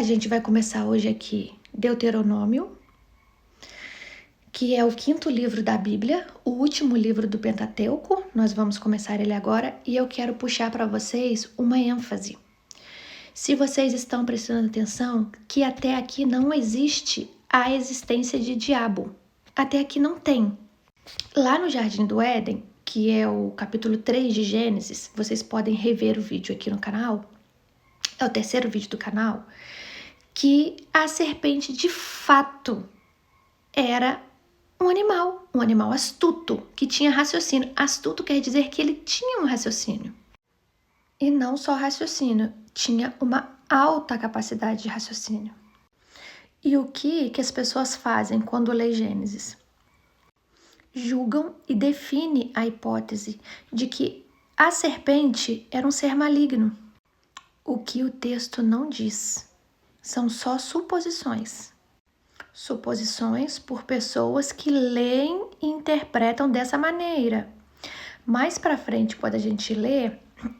A gente vai começar hoje aqui Deuteronômio, que é o 5º livro da Bíblia, o último livro do Pentateuco. Nós vamos começar ele agora e eu quero puxar para vocês uma ênfase. Se vocês estão prestando atenção, que até aqui não existe a existência de diabo. Até aqui não tem. Lá no Jardim do Éden, que é o capítulo 3 de Gênesis, vocês podem rever o vídeo aqui no canal, é o 3º vídeo do canal, que a serpente de fato era um animal astuto, que tinha raciocínio. Astuto quer dizer que ele tinha um raciocínio. E não só raciocínio, tinha uma alta capacidade de raciocínio. E o que as pessoas fazem quando lê Gênesis? Julgam e definem a hipótese de que a serpente era um ser maligno. O que o texto não diz. São só suposições. Suposições por pessoas que leem e interpretam dessa maneira. Mais para frente, quando a gente lê,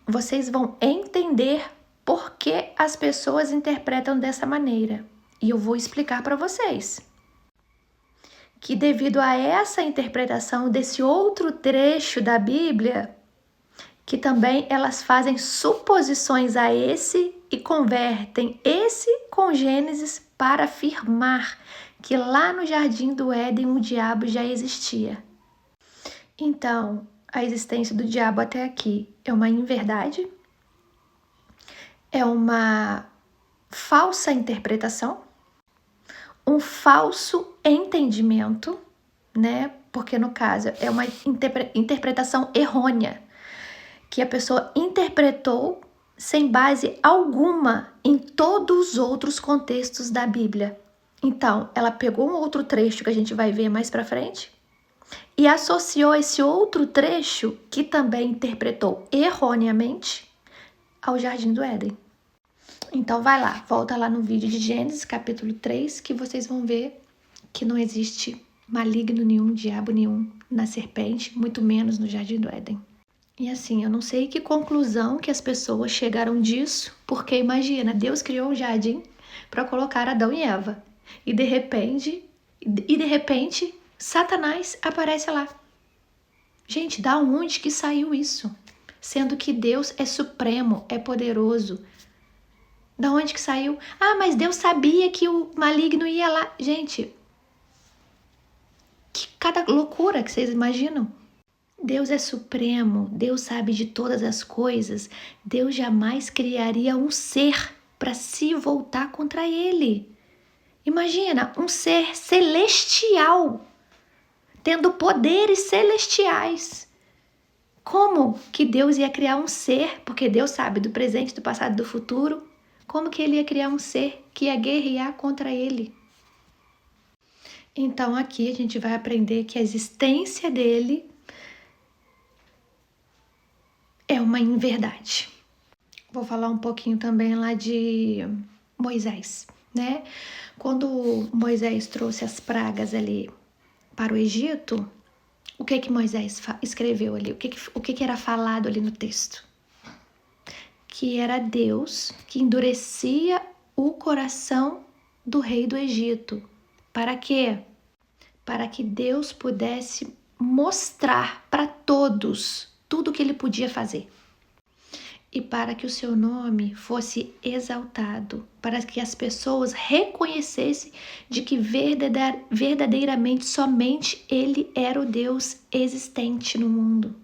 vocês vão entender por que as pessoas interpretam dessa maneira. E eu vou explicar para vocês que devido a essa interpretação desse outro trecho da Bíblia, que também elas fazem suposições a esse e convertem esse com Gênesis para afirmar que lá no Jardim do Éden o diabo já existia. Então, a existência do diabo até aqui é uma inverdade, é uma falsa interpretação, um falso entendimento, né? Porque no caso é uma interpretação errônea, que a pessoa interpretou sem base alguma em todos os outros contextos da Bíblia. Então, ela pegou um outro trecho que a gente vai ver mais para frente e associou esse outro trecho, que também interpretou erroneamente, ao Jardim do Éden. Então, vai lá, volta lá no vídeo de Gênesis, capítulo 3, que vocês vão ver que não existe maligno nenhum, diabo nenhum na serpente, muito menos no Jardim do Éden. E assim, eu não sei que conclusão que as pessoas chegaram disso, porque imagina, Deus criou um jardim para colocar Adão e Eva. E de repente, Satanás aparece lá. Gente, da onde que saiu isso? Sendo que Deus é supremo, é poderoso. Da onde que saiu? Ah, mas Deus sabia que o maligno ia lá. Gente, que cada loucura que vocês imaginam. Deus é supremo, Deus sabe de todas as coisas. Deus jamais criaria um ser para se voltar contra ele. Imagina, um ser celestial, tendo poderes celestiais. Como que Deus ia criar um ser, porque Deus sabe do presente, do passado e do futuro, como que ele ia criar um ser que ia guerrear contra ele? Então aqui a gente vai aprender que a existência dele é uma inverdade. Vou falar um pouquinho também lá de Moisés, né? Quando Moisés trouxe as pragas ali para o Egito, o que Moisés escreveu ali? O que era falado ali no texto? Que era Deus que endurecia o coração do rei do Egito. Para quê? Para que Deus pudesse mostrar para todos tudo o que ele podia fazer. E para que o seu nome fosse exaltado, para que as pessoas reconhecessem de que verdadeiramente somente ele era o Deus existente no mundo.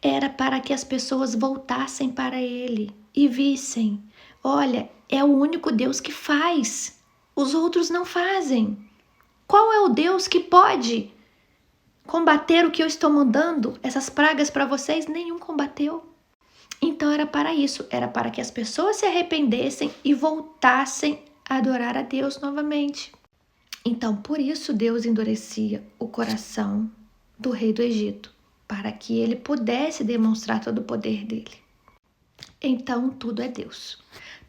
Era para que as pessoas voltassem para ele e vissem, olha, é o único Deus que faz, os outros não fazem. Qual é o Deus que pode combater o que eu estou mandando, essas pragas para vocês? Nenhum combateu. Então era para isso, era para que as pessoas se arrependessem e voltassem a adorar a Deus novamente. Então, por isso Deus endurecia o coração do rei do Egito, para que ele pudesse demonstrar todo o poder dele. Então, tudo é Deus.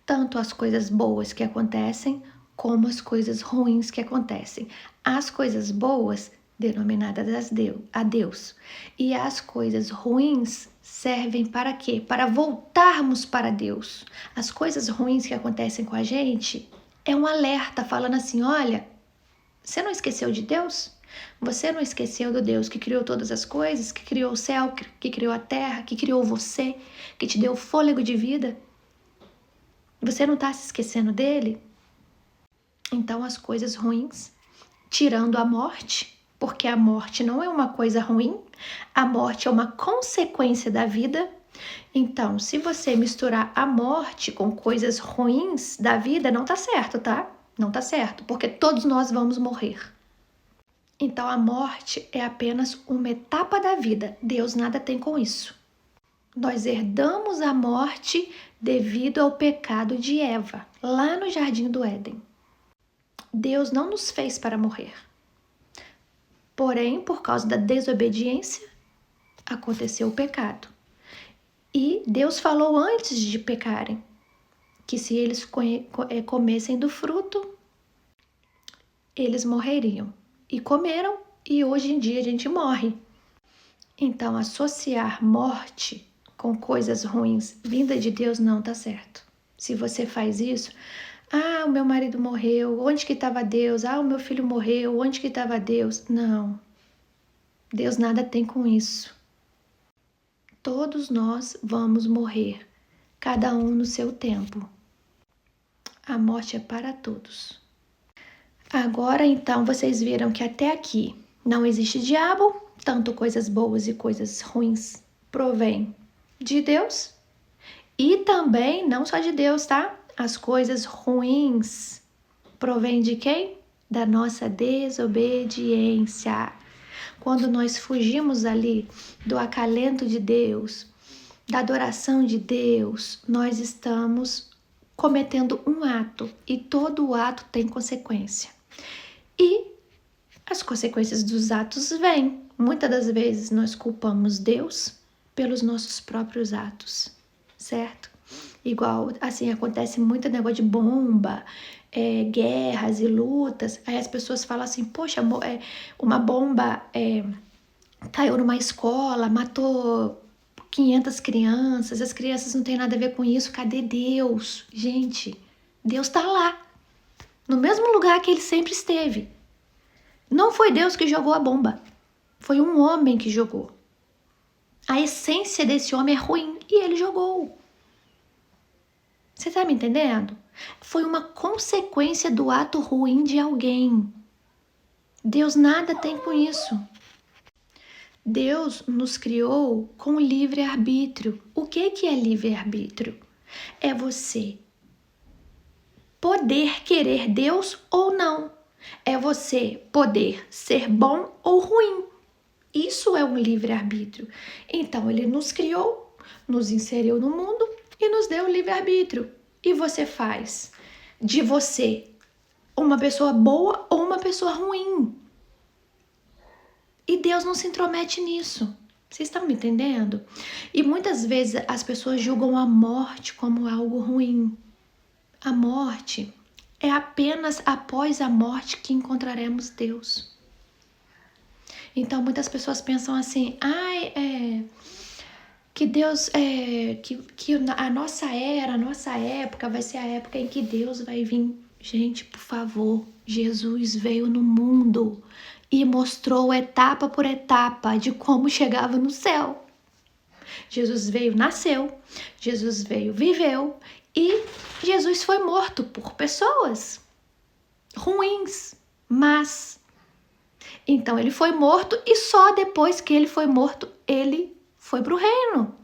Tanto as coisas boas que acontecem, como as coisas ruins que acontecem. As coisas boas, denominadas a Deus. E as coisas ruins servem para quê? Para voltarmos para Deus. As coisas ruins que acontecem com a gente É um alerta falando assim, olha, você não esqueceu de Deus? Você não esqueceu do Deus que criou todas as coisas, que criou o céu, que criou a terra, que criou você, que te deu fôlego de vida? Você não está se esquecendo dele? Então as coisas ruins, tirando a morte, porque a morte não é uma coisa ruim, a morte é uma consequência da vida. Então, se você misturar a morte com coisas ruins da vida, não tá certo, tá? Não tá certo, porque todos nós vamos morrer. Então, a morte é apenas uma etapa da vida. Deus nada tem com isso. Nós herdamos a morte devido ao pecado de Eva, lá no Jardim do Éden. Deus não nos fez para morrer. Porém, por causa da desobediência, aconteceu o pecado. E Deus falou antes de pecarem, que se eles comessem do fruto, eles morreriam. E comeram, e hoje em dia a gente morre. Então, associar morte com coisas ruins vinda de Deus não tá certo. Se você faz isso, o meu marido morreu, onde que estava Deus? O meu filho morreu, onde que estava Deus? Não, Deus nada tem com isso. Todos nós vamos morrer, cada um no seu tempo. A morte é para todos. Agora, então, vocês viram que até aqui não existe diabo, tanto coisas boas e coisas ruins provém de Deus. E também, não só de Deus, tá? As coisas ruins provém de quem? Da nossa desobediência. Quando nós fugimos ali do acalento de Deus, da adoração de Deus, nós estamos cometendo um ato e todo ato tem consequência. E as consequências dos atos vêm. Muitas das vezes nós culpamos Deus pelos nossos próprios atos, certo? Igual, assim, acontece muito negócio de bomba, guerras e lutas. Aí as pessoas falam assim, poxa, uma bomba caiu numa escola, matou 500 crianças, as crianças não têm nada a ver com isso, cadê Deus? Gente, Deus tá lá, no mesmo lugar que ele sempre esteve. Não foi Deus que jogou a bomba, foi um homem que jogou. A essência desse homem é ruim e ele jogou. Você tá me entendendo? Foi uma consequência do ato ruim de alguém. Deus nada tem com isso. Deus nos criou com livre-arbítrio. O que é livre-arbítrio? É você poder querer Deus ou não. É você poder ser bom ou ruim. Isso é um livre-arbítrio. Então, ele nos criou, nos inseriu no mundo e nos deu o livre-arbítrio. E você faz de você uma pessoa boa ou uma pessoa ruim. E Deus não se intromete nisso. Vocês estão me entendendo? E muitas vezes as pessoas julgam a morte como algo ruim. A morte é apenas após a morte que encontraremos Deus. Então muitas pessoas pensam assim, que Deus, que a nossa era, a nossa época vai ser a época em que Deus vai vir. Gente, por favor, Jesus veio no mundo e mostrou etapa por etapa de como chegava no céu. Jesus veio, nasceu, Jesus veio, viveu e Jesus foi morto por pessoas ruins, mas então ele foi morto e só depois que ele foi morto, ele foi para o reino.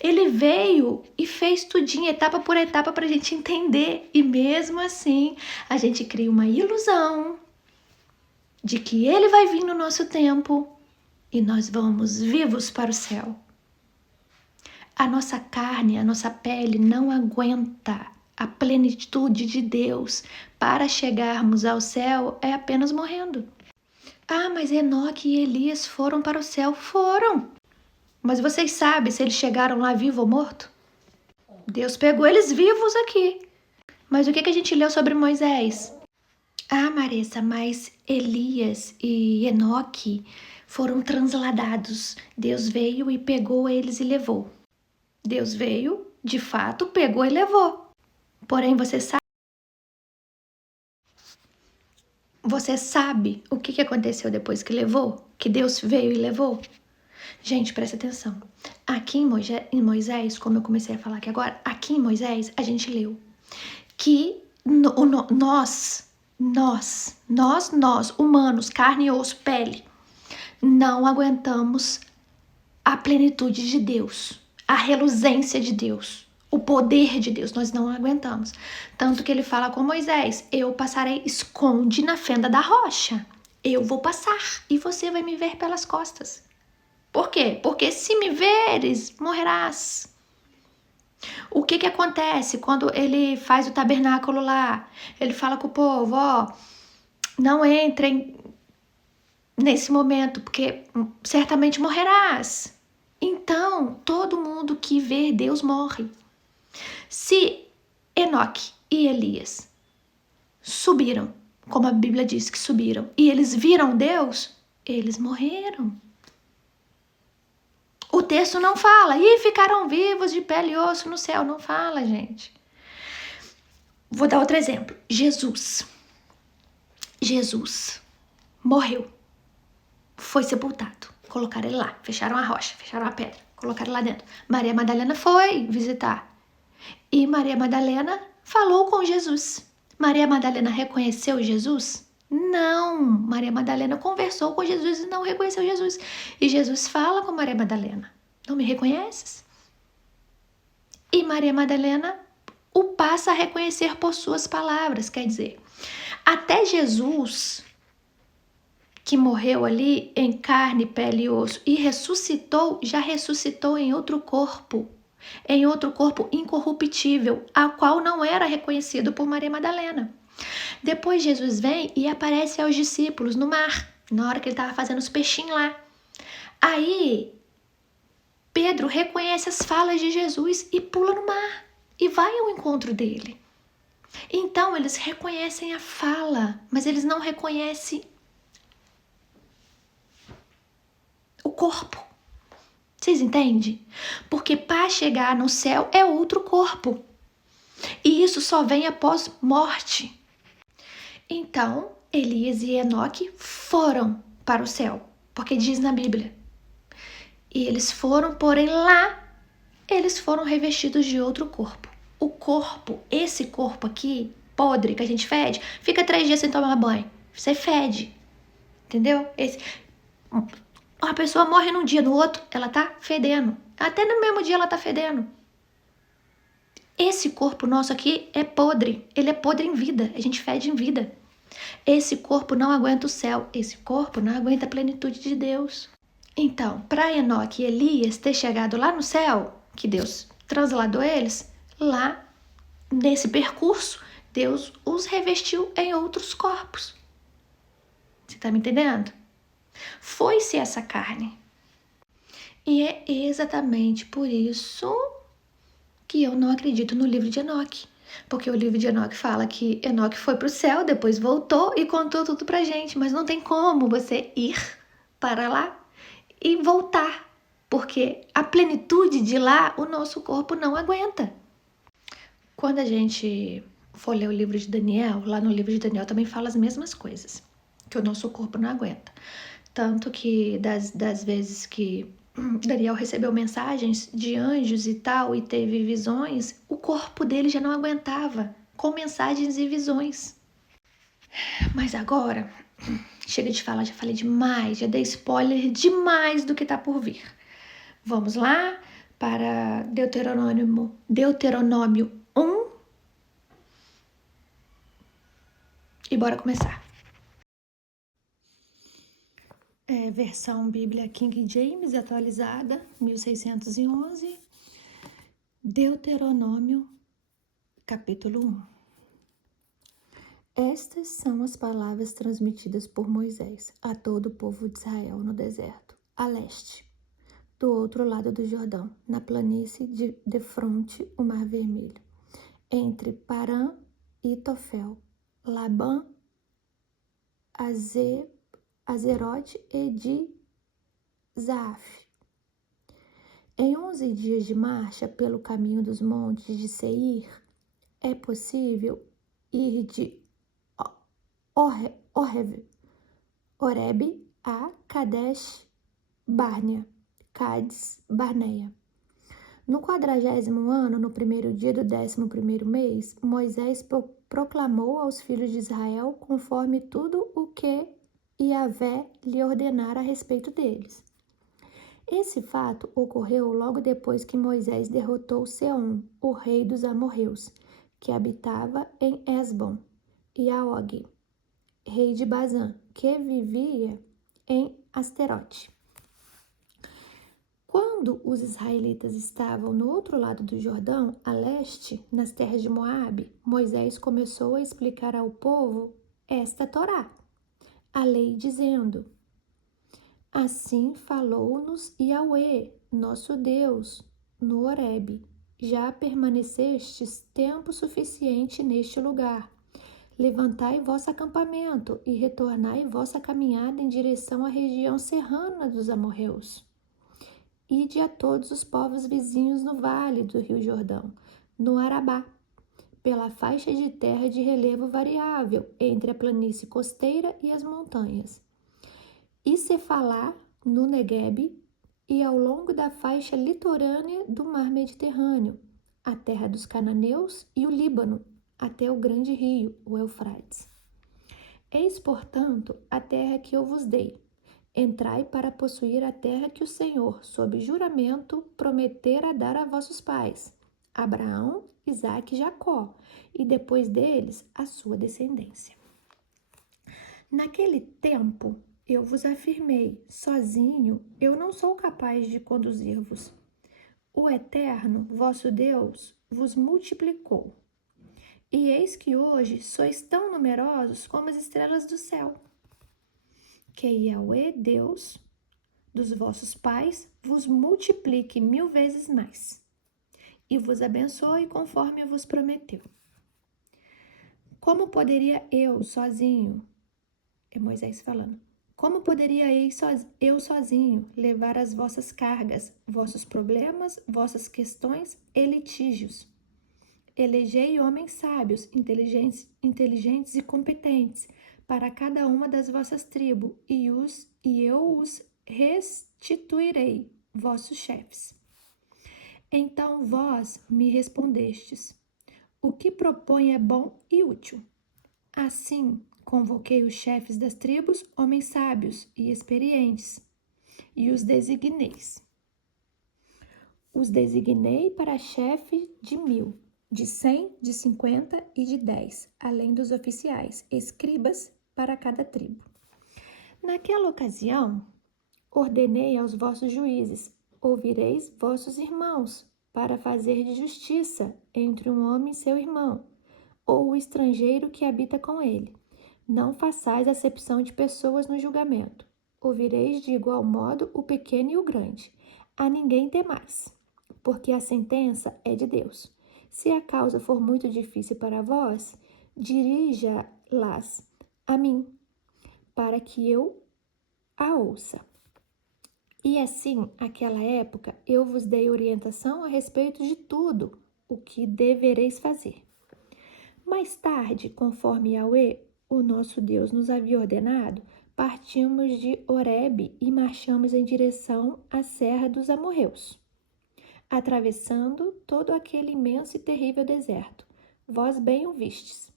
Ele veio e fez tudinho, etapa por etapa, para a gente entender. E mesmo assim, a gente cria uma ilusão de que ele vai vir no nosso tempo e nós vamos vivos para o céu. A nossa carne, a nossa pele não aguenta a plenitude de Deus. Para chegarmos ao céu é apenas morrendo. Mas Enoque e Elias foram para o céu. Foram. Mas vocês sabem se eles chegaram lá vivo ou morto? Deus pegou eles vivos aqui. Mas o que a gente leu sobre Moisés? Marissa, mas Elias e Enoque foram transladados. Deus veio e pegou eles e levou. Deus veio, de fato, pegou e levou. Porém, você sabe Você sabe o que aconteceu depois que levou? Que Deus veio e levou? Gente, presta atenção. Aqui em Moisés, como eu comecei a falar aqui agora, aqui em Moisés a gente leu que nós, humanos, carne e osso, pele, não aguentamos a plenitude de Deus, a reluzência de Deus, o poder de Deus, nós não aguentamos. Tanto que ele fala com Moisés, eu passarei, esconde na fenda da rocha. Eu vou passar e você vai me ver pelas costas. Por quê? Porque se me veres, morrerás. O que acontece quando ele faz o tabernáculo lá? Ele fala com o povo, não entrem nesse momento, porque certamente morrerás. Então, todo mundo que vê Deus morre. Se Enoque e Elias subiram, como a Bíblia diz que subiram, e eles viram Deus, eles morreram. O texto não fala, e ficaram vivos de pele e osso no céu. Não fala, gente. Vou dar outro exemplo. Jesus morreu, foi sepultado. Colocaram ele lá, fecharam a rocha, fecharam a pedra, colocaram ele lá dentro. Maria Madalena foi visitar. E Maria Madalena falou com Jesus. Maria Madalena reconheceu Jesus? Não. Maria Madalena conversou com Jesus e não reconheceu Jesus. E Jesus fala com Maria Madalena. Não me reconheces? E Maria Madalena o passa a reconhecer por suas palavras. Quer dizer, até Jesus, que morreu ali em carne, pele e osso e ressuscitou, já ressuscitou em outro corpo incorruptível, a qual não era reconhecido por Maria Madalena. Depois Jesus vem e aparece aos discípulos no mar, na hora que ele estava fazendo os peixinhos lá. Aí Pedro reconhece as falas de Jesus e pula no mar e vai ao encontro dele. Então eles reconhecem a fala, mas eles não reconhecem o corpo. Vocês entendem? Porque para chegar no céu é outro corpo. E isso só vem após morte. Então, Elias e Enoque foram para o céu, porque diz na Bíblia. E eles foram, porém lá, eles foram revestidos de outro corpo. O corpo, esse corpo aqui, podre, que a gente fede, fica 3 dias sem tomar banho. Você fede. Entendeu? A pessoa morre num dia, no outro ela tá fedendo. Até no mesmo dia ela tá fedendo. Esse corpo nosso aqui é podre. Ele é podre em vida. A gente fede em vida. Esse corpo não aguenta o céu. Esse corpo não aguenta a plenitude de Deus. Então, para Enoque e Elias ter chegado lá no céu, que Deus trasladou eles, lá nesse percurso, Deus os revestiu em outros corpos. Você tá me entendendo? Foi-se essa carne. E é exatamente por isso que eu não acredito no livro de Enoque. Porque o livro de Enoque fala que Enoque foi para o céu, depois voltou e contou tudo pra gente. Mas não tem como você ir para lá e voltar. Porque a plenitude de lá, o nosso corpo não aguenta. Quando a gente for ler o livro de Daniel, lá no livro de Daniel também fala as mesmas coisas. Que o nosso corpo não aguenta. Tanto que das vezes que Daniel recebeu mensagens de anjos e tal, e teve visões, o corpo dele já não aguentava, com mensagens e visões. Mas agora, chega de falar, já falei demais, já dei spoiler demais do que tá por vir. Vamos lá para Deuteronômio 1 e bora começar. Versão Bíblia King James atualizada, 1611, Deuteronômio, capítulo 1. Estas são as palavras transmitidas por Moisés a todo o povo de Israel no deserto, a leste, do outro lado do Jordão, na planície defronte o Mar Vermelho, entre Parã e Tofel, Labã, Azerote e de Zaaf. Em 11 dias de marcha pelo caminho dos montes de Seir, é possível ir de Horebe a Kadesh Barnea, Cades Barneia. No 40º ano, no primeiro dia do 11º mês, Moisés proclamou aos filhos de Israel conforme tudo o que Yahvé lhe ordenara a respeito deles. Esse fato ocorreu logo depois que Moisés derrotou Seom, o rei dos amorreus, que habitava em Esbom, e a Og, rei de Bazã, que vivia em Asterote. Quando os israelitas estavam no outro lado do Jordão, a leste, nas terras de Moabe, Moisés começou a explicar ao povo esta Torá, a lei, dizendo: Assim falou-nos Yahvé, nosso Deus, no Horebe. Já permanecestes tempo suficiente neste lugar. Levantai vosso acampamento e retornai vossa caminhada em direção à região serrana dos amorreus. Ide a todos os povos vizinhos no vale do rio Jordão, no Arabá, pela faixa de terra de relevo variável entre a planície costeira e as montanhas, e Cefalá, no Neguebe, e ao longo da faixa litorânea do mar Mediterrâneo, a terra dos cananeus e o Líbano, até o grande rio, o Eufrates. Eis, portanto, a terra que eu vos dei. Entrai para possuir a terra que o Senhor, sob juramento, prometera dar a vossos pais, Abraão, Isaque e Jacó, e depois deles a sua descendência. Naquele tempo, eu vos afirmei, sozinho eu não sou capaz de conduzir-vos. O Eterno, vosso Deus, vos multiplicou. E eis que hoje sois tão numerosos como as estrelas do céu. Que Yahvé, Deus dos vossos pais, vos multiplique 1000 vezes mais, e vos abençoe conforme vos prometeu. Como poderia eu sozinho, é Moisés falando, como poderia eu sozinho levar as vossas cargas, vossos problemas, vossas questões e litígios? Elegei homens sábios, inteligentes e competentes para cada uma das vossas tribos, e eu os restituirei, vossos chefes. Então vós me respondestes: o que propõe é bom e útil. Assim, convoquei os chefes das tribos, homens sábios e experientes, e os designei. Os designei para chefe de 1000, de 100, de 50 e de 10, além dos oficiais, escribas para cada tribo. Naquela ocasião, ordenei aos vossos juízes: ouvireis vossos irmãos, para fazer de justiça entre um homem e seu irmão, ou o estrangeiro que habita com ele. Não façais acepção de pessoas no julgamento. Ouvireis de igual modo o pequeno e o grande. A ninguém temais, porque a sentença é de Deus. Se a causa for muito difícil para vós, dirija-las a mim, para que eu a ouça. E assim, naquela época, eu vos dei orientação a respeito de tudo o que devereis fazer. Mais tarde, conforme Yahvé, o nosso Deus, nos havia ordenado, partimos de Horebe e marchamos em direção à Serra dos Amorreus, atravessando todo aquele imenso e terrível deserto. Vós bem o vistes.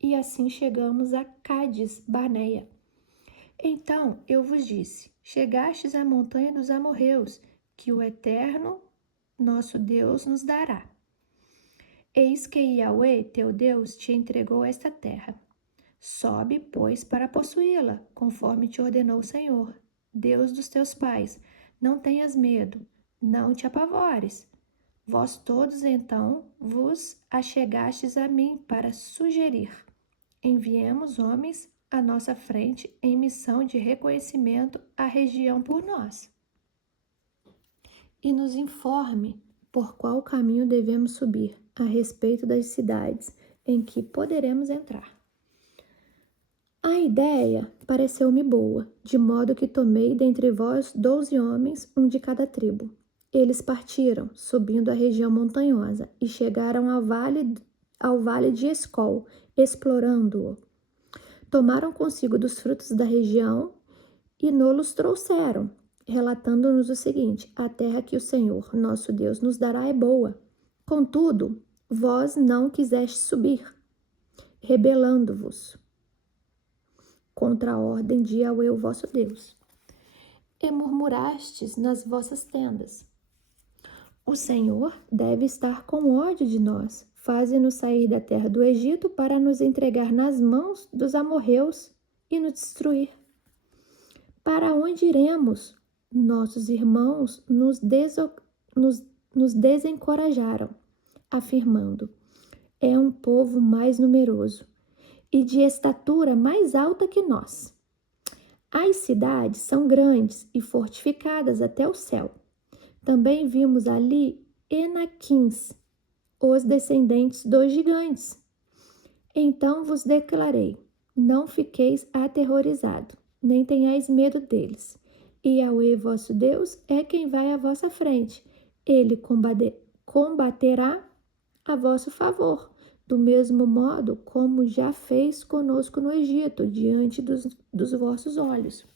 E assim chegamos a Cades Barneia. Então eu vos disse: chegastes à montanha dos amorreus, que o Eterno, nosso Deus, nos dará. Eis que Yahvé, teu Deus, te entregou esta terra. Sobe, pois, para possuí-la, conforme te ordenou o Senhor, Deus dos teus pais. Não tenhas medo, não te apavores. Vós todos, então, vos achegastes a mim para sugerir: enviemos homens à nossa frente em missão de reconhecimento à região por nós, e nos informe por qual caminho devemos subir a respeito das cidades em que poderemos entrar. A ideia pareceu-me boa, de modo que tomei dentre vós 12 homens, um de cada tribo. Eles partiram, subindo a região montanhosa, e chegaram ao vale de Escol, explorando-o. Tomaram consigo dos frutos da região e nos trouxeram, relatando-nos o seguinte: a terra que o Senhor, nosso Deus, nos dará é boa. Contudo, vós não quisestes subir, rebelando-vos contra a ordem de Yahweh, o vosso Deus, e murmurastes nas vossas tendas. O Senhor deve estar com ódio de nós. Faze-nos sair da terra do Egito para nos entregar nas mãos dos amorreus e nos destruir. Para onde iremos? Nossos irmãos nos desencorajaram, afirmando: é um povo mais numeroso e de estatura mais alta que nós. As cidades são grandes e fortificadas até o céu. Também vimos ali Enaquins, os descendentes dos gigantes. Então vos declarei: não fiqueis aterrorizado, nem tenhais medo deles. E Yahweh vosso Deus é quem vai à vossa frente. Ele combaterá a vosso favor, do mesmo modo como já fez conosco no Egito, diante dos vossos olhos.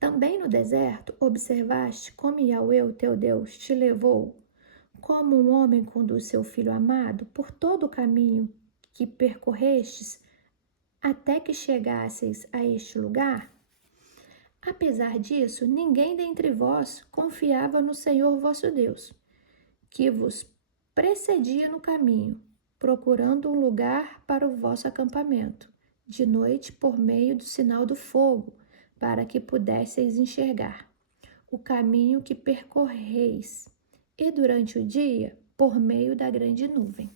Também no deserto observaste como Yahweh, o teu Deus, te levou, como um homem conduz seu filho amado, por todo o caminho que percorrestes, até que chegasseis a este lugar? Apesar disso, ninguém dentre vós confiava no Senhor vosso Deus, que vos precedia no caminho, procurando um lugar para o vosso acampamento, de noite por meio do sinal do fogo, para que pudesseis enxergar o caminho que percorreis, e durante o dia, por meio da grande nuvem.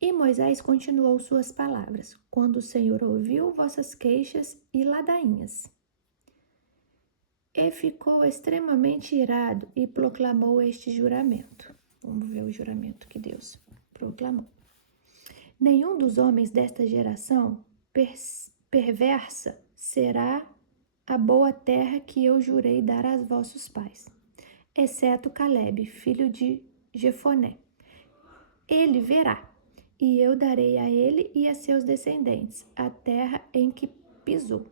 E Moisés continuou suas palavras, quando o Senhor ouviu vossas queixas e ladainhas. E ficou extremamente irado e proclamou este juramento. Vamos ver o juramento que Deus proclamou. Nenhum dos homens desta geração perversa será a boa terra que eu jurei dar aos vossos pais, exceto Calebe, filho de Jefoné. Ele verá, e eu darei a ele e a seus descendentes a terra em que pisou,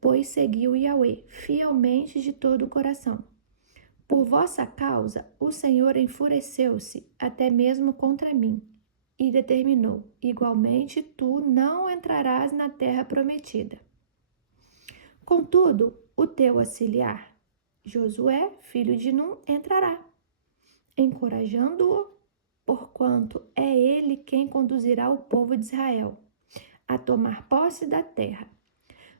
pois seguiu Yahweh fielmente de todo o coração. Por vossa causa, o Senhor enfureceu-se até mesmo contra mim, e determinou: igualmente tu não entrarás na terra prometida. Contudo, o teu auxiliar, Josué, filho de Num, entrará, encorajando-o, porquanto é ele quem conduzirá o povo de Israel a tomar posse da terra.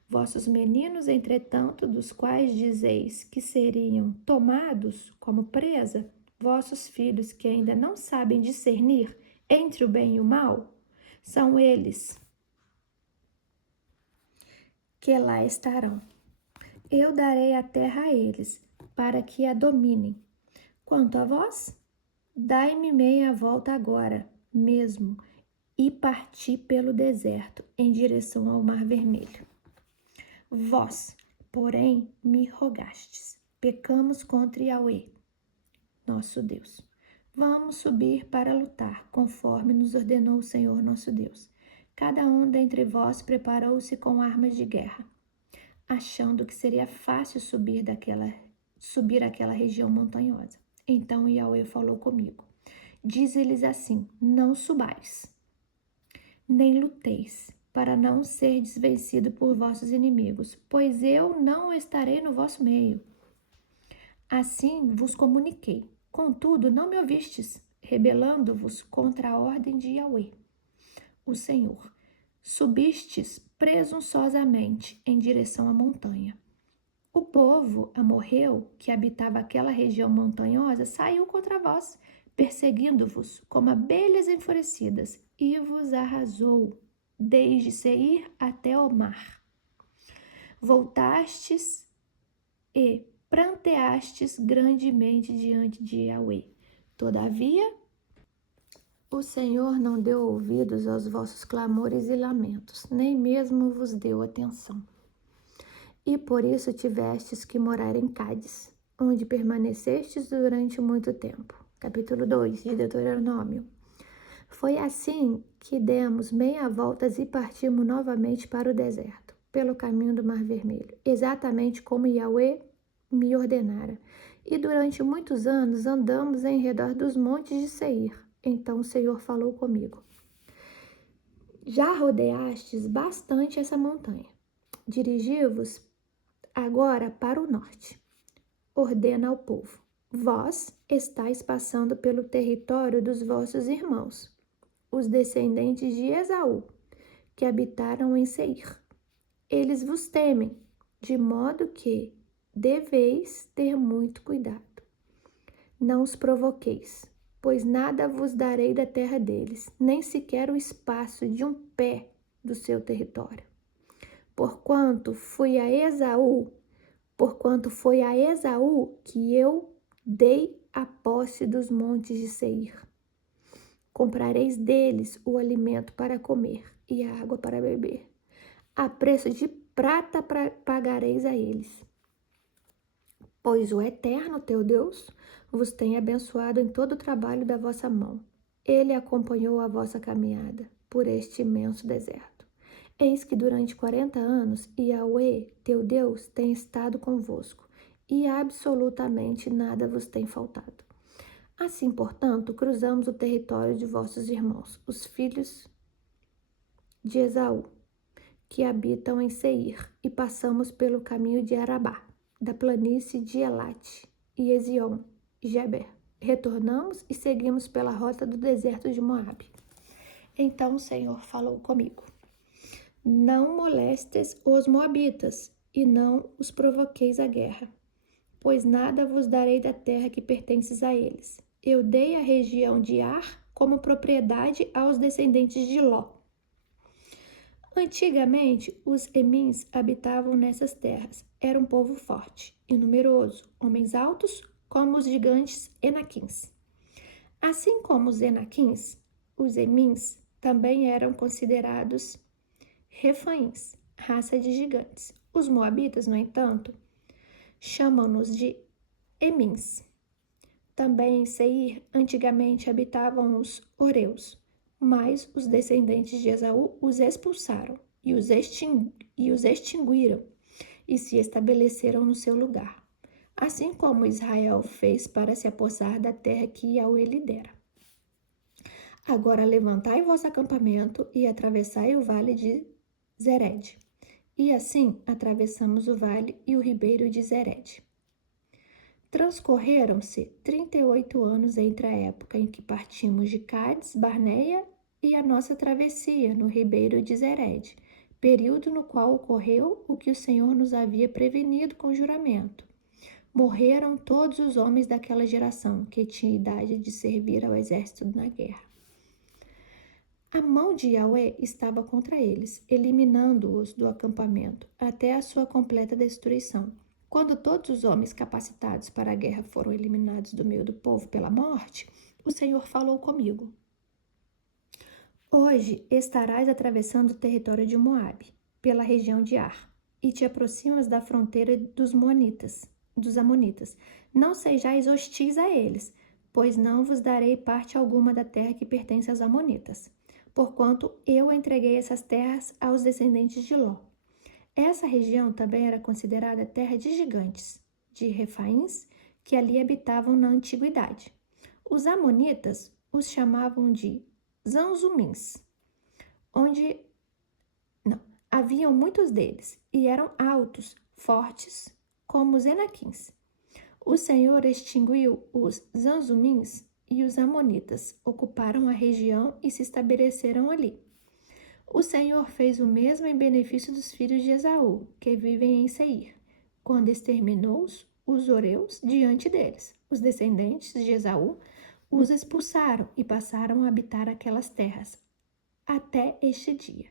Vossos meninos, entretanto, dos quais dizeis que seriam tomados como presa, vossos filhos que ainda não sabem discernir entre o bem e o mal, são eles que lá estarão. Eu darei a terra a eles, para que a dominem. Quanto a vós, dai-me meia volta agora mesmo e parti pelo deserto em direção ao Mar Vermelho. Vós, porém, me rogastes: pecamos contra Yahweh, nosso Deus. Vamos subir para lutar, conforme nos ordenou o Senhor nosso Deus. Cada um dentre vós preparou-se com armas de guerra, achando que seria fácil subir aquela região montanhosa. Então Yahweh falou comigo: diz-lhes assim: não subais, nem luteis, para não ser desvencido por vossos inimigos, pois eu não estarei no vosso meio. Assim vos comuniquei. Contudo, não me ouvistes, rebelando-vos contra a ordem de Yahweh, o Senhor. Subistes presunçosamente em direção à montanha. O povo amorreu, que habitava aquela região montanhosa, saiu contra vós, perseguindo-vos como abelhas enfurecidas, e vos arrasou, desde Seir até o mar. Voltastes e pranteastes grandemente diante de Yahweh. Todavia, o Senhor não deu ouvidos aos vossos clamores e lamentos, nem mesmo vos deu atenção. E por isso tivestes que morar em Cádiz, onde permanecestes durante muito tempo. Capítulo 2 de Deuteronômio. Foi assim que demos meia voltas e partimos novamente para o deserto, pelo caminho do Mar Vermelho, exatamente como Yahweh me ordenara. E durante muitos anos andamos em redor dos montes de Seir. Então o Senhor falou comigo: já rodeastes bastante essa montanha. Dirigi-vos agora para o norte. Ordena ao povo: vós estáis passando pelo território dos vossos irmãos, os descendentes de Esaú, que habitaram em Seir. Eles vos temem, de modo que deveis ter muito cuidado. Não os provoqueis, pois nada vos darei da terra deles, nem sequer o espaço de um pé do seu território. Porquanto foi a Esaú que eu dei a posse dos montes de Seir. Comprareis deles o alimento para comer e a água para beber. A preço de prata pagareis a eles. Pois o Eterno, teu Deus, vos tem abençoado em todo o trabalho da vossa mão. Ele acompanhou a vossa caminhada por este imenso deserto. Eis que durante 40 anos, Yahweh, teu Deus, tem estado convosco, e absolutamente nada vos tem faltado. Assim, portanto, cruzamos o território de vossos irmãos, os filhos de Esaú, que habitam em Seir, e passamos pelo caminho de Arabá, da planície de Elate e Ezion e Geber. Retornamos e seguimos pela rota do deserto de Moabe. Então o Senhor falou comigo: não molestes os moabitas e não os provoqueis a guerra, pois nada vos darei da terra que pertences a eles. Eu dei a região de Ar como propriedade aos descendentes de Ló. Antigamente, os Emins habitavam nessas terras. Era um povo forte e numeroso, homens altos como os gigantes Enaquins. Assim como os Enaquins, os Emins também eram considerados Refaíns, raça de gigantes. Os moabitas, no entanto, chamam-nos de Emins. Também em Seir, antigamente habitavam os Oreus, mas os descendentes de Esaú os expulsaram e os extinguiram e se estabeleceram no seu lugar, assim como Israel fez para se apossar da terra que Yahweh lhe dera. Agora levantai vosso acampamento e atravessai o vale de Zered. E assim atravessamos o vale e o ribeiro de Zered. Transcorreram-se 38 anos entre a época em que partimos de Cádiz, Barneia, e a nossa travessia no ribeiro de Zered, período no qual ocorreu o que o Senhor nos havia prevenido com juramento. Morreram todos os homens daquela geração que tinha idade de servir ao exército na guerra. A mão de Yahweh estava contra eles, eliminando-os do acampamento até a sua completa destruição. Quando todos os homens capacitados para a guerra foram eliminados do meio do povo pela morte, o Senhor falou comigo: hoje estarás atravessando o território de Moabe, pela região de Ar, e te aproximas da fronteira dos Amonitas. Não sejais hostis a eles, pois não vos darei parte alguma da terra que pertence aos Amonitas, porquanto eu entreguei essas terras aos descendentes de Ló. Essa região também era considerada terra de gigantes, de Refaíns, que ali habitavam na antiguidade. Os amonitas os chamavam de Zanzumins, haviam muitos deles, e eram altos, fortes, como os Enaquins. O Senhor extinguiu os Zanzumins e os amonitas ocuparam a região e se estabeleceram ali. O Senhor fez o mesmo em benefício dos filhos de Esaú, que vivem em Seir, quando exterminou os Oreus diante deles. Os descendentes de Esaú os expulsaram e passaram a habitar aquelas terras, até este dia.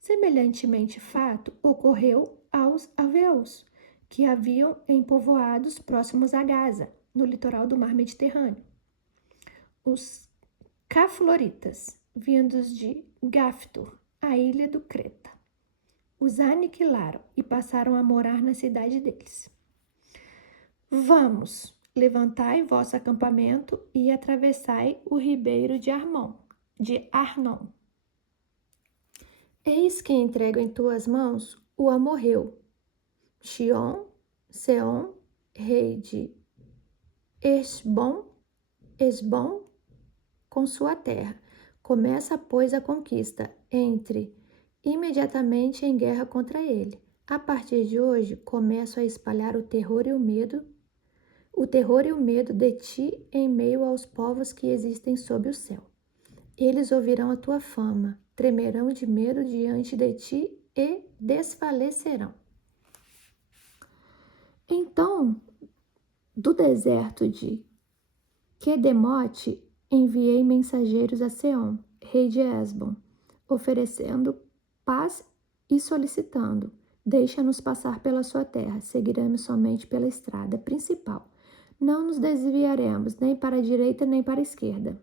Semelhantemente fato ocorreu aos Aveus, que haviam em povoados próximos a Gaza, no litoral do mar Mediterrâneo. Os Cafloritas, vindos de Gaftur, a ilha do Creta. Os aniquilaram e passaram a morar na cidade deles. Vamos, levantai vosso acampamento e atravessai o ribeiro de Armon, de Arnon. Eis que entrego em tuas mãos o amorreu, Seom, rei de Esbom, com sua terra. Começa, pois, a conquista. Entre imediatamente em guerra contra ele. A partir de hoje, começo a espalhar o terror e o medo de ti em meio aos povos que existem sob o céu. Eles ouvirão a tua fama, tremerão de medo diante de ti e desfalecerão. Então, do deserto de Quedemote, enviei mensageiros a Seom, rei de Esbom, oferecendo paz e solicitando: deixa-nos passar pela sua terra, seguiremos somente pela estrada principal. Não nos desviaremos nem para a direita nem para a esquerda.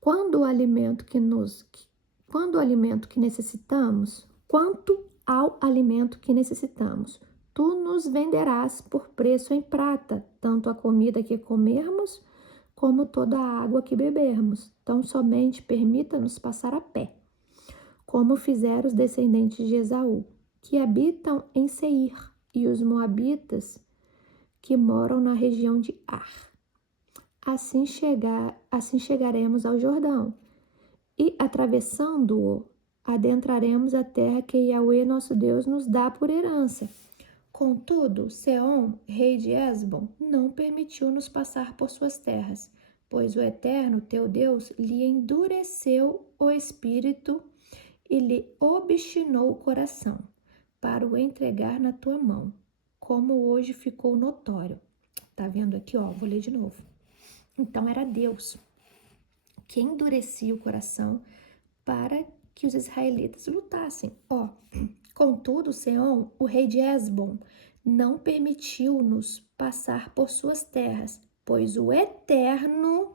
Quanto ao alimento que necessitamos, tu nos venderás por preço em prata, tanto a comida que comermos, como toda a água que bebermos. Tão somente permita-nos passar a pé, como fizeram os descendentes de Esaú, que habitam em Seir, e os moabitas, que moram na região de Ar. Assim chegaremos ao Jordão, e, atravessando-o, adentraremos a terra que Yahweh nosso Deus nos dá por herança. Contudo, Seom, rei de Esbom, não permitiu-nos passar por suas terras, pois o Eterno, teu Deus, lhe endureceu o espírito e lhe obstinou o coração, para o entregar na tua mão, como hoje ficou notório. Tá vendo aqui, ó? Vou ler de novo. Então, era Deus que endurecia o coração para que os israelitas lutassem. Contudo, Seom, o rei de Esbom, não permitiu-nos passar por suas terras, pois o Eterno,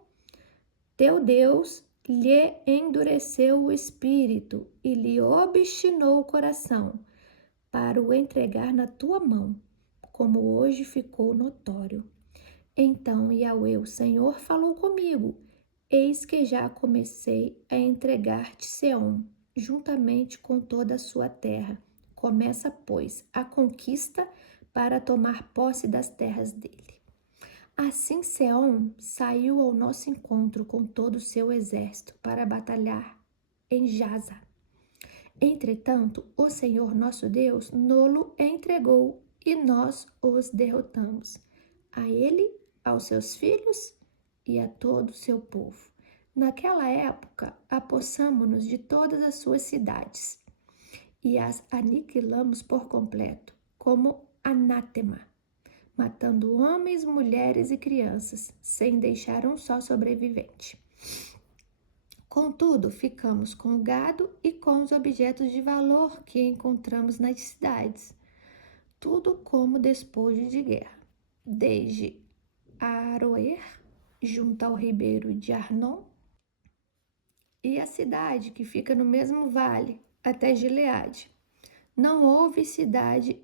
teu Deus, lhe endureceu o espírito e lhe obstinou o coração, para o entregar na tua mão, como hoje ficou notório. Então Yahweh, o Senhor, falou comigo: eis que já comecei a entregar-te Seom, juntamente com toda a sua terra. Começa, pois, a conquista para tomar posse das terras dele. Assim Seom saiu ao nosso encontro com todo o seu exército para batalhar em Jaza. Entretanto, o Senhor nosso Deus nolo entregou e nós os derrotamos, a ele, aos seus filhos e a todo o seu povo. Naquela época, apossamo-nos de todas as suas cidades e as aniquilamos por completo, como anátema, matando homens, mulheres e crianças, sem deixar um só sobrevivente. Contudo, ficamos com o gado e com os objetos de valor que encontramos nas cidades, tudo como despojo de guerra, desde Aroer, junto ao ribeiro de Arnon, e a cidade que fica no mesmo vale, até Gileade. Não houve cidade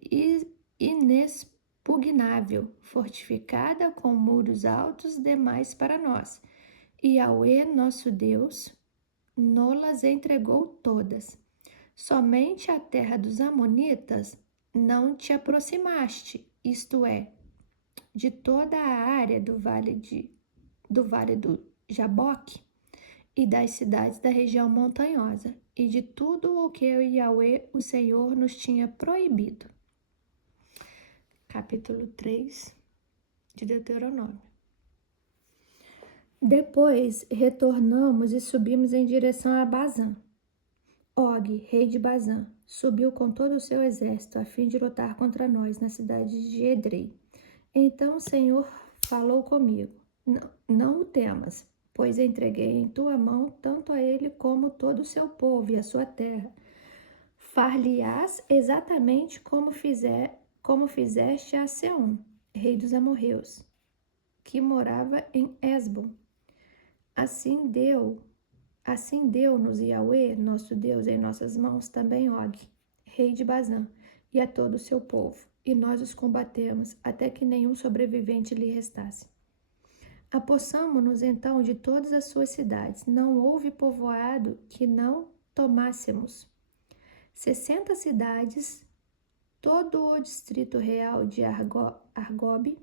inexpugnável, fortificada com muros altos demais para nós. E Yahweh, nosso Deus, nos entregou todas. Somente a terra dos Amonitas não te aproximaste, isto é, de toda a área do vale do Jaboque e das cidades da região montanhosa, e de tudo o que Yahweh, o Senhor, nos tinha proibido. Capítulo 3 de Deuteronômio. Depois retornamos e subimos em direção a Bazã. Og, rei de Bazã, subiu com todo o seu exército a fim de lutar contra nós na cidade de Edrei. Então o Senhor falou comigo: não o temas, pois entreguei em tua mão tanto a ele como todo o seu povo e a sua terra. Far-lhe-ás exatamente como fizeste a Seom, rei dos amorreus, que morava em Esbom. Assim deu-nos Yahweh, nosso Deus, em nossas mãos também Og, rei de Bazã, e a todo o seu povo, e nós os combatemos, até que nenhum sobrevivente lhe restasse. Apossamo-nos então de todas as suas cidades. Não houve povoado que não tomássemos. 60 cidades, todo o distrito real de Argobe,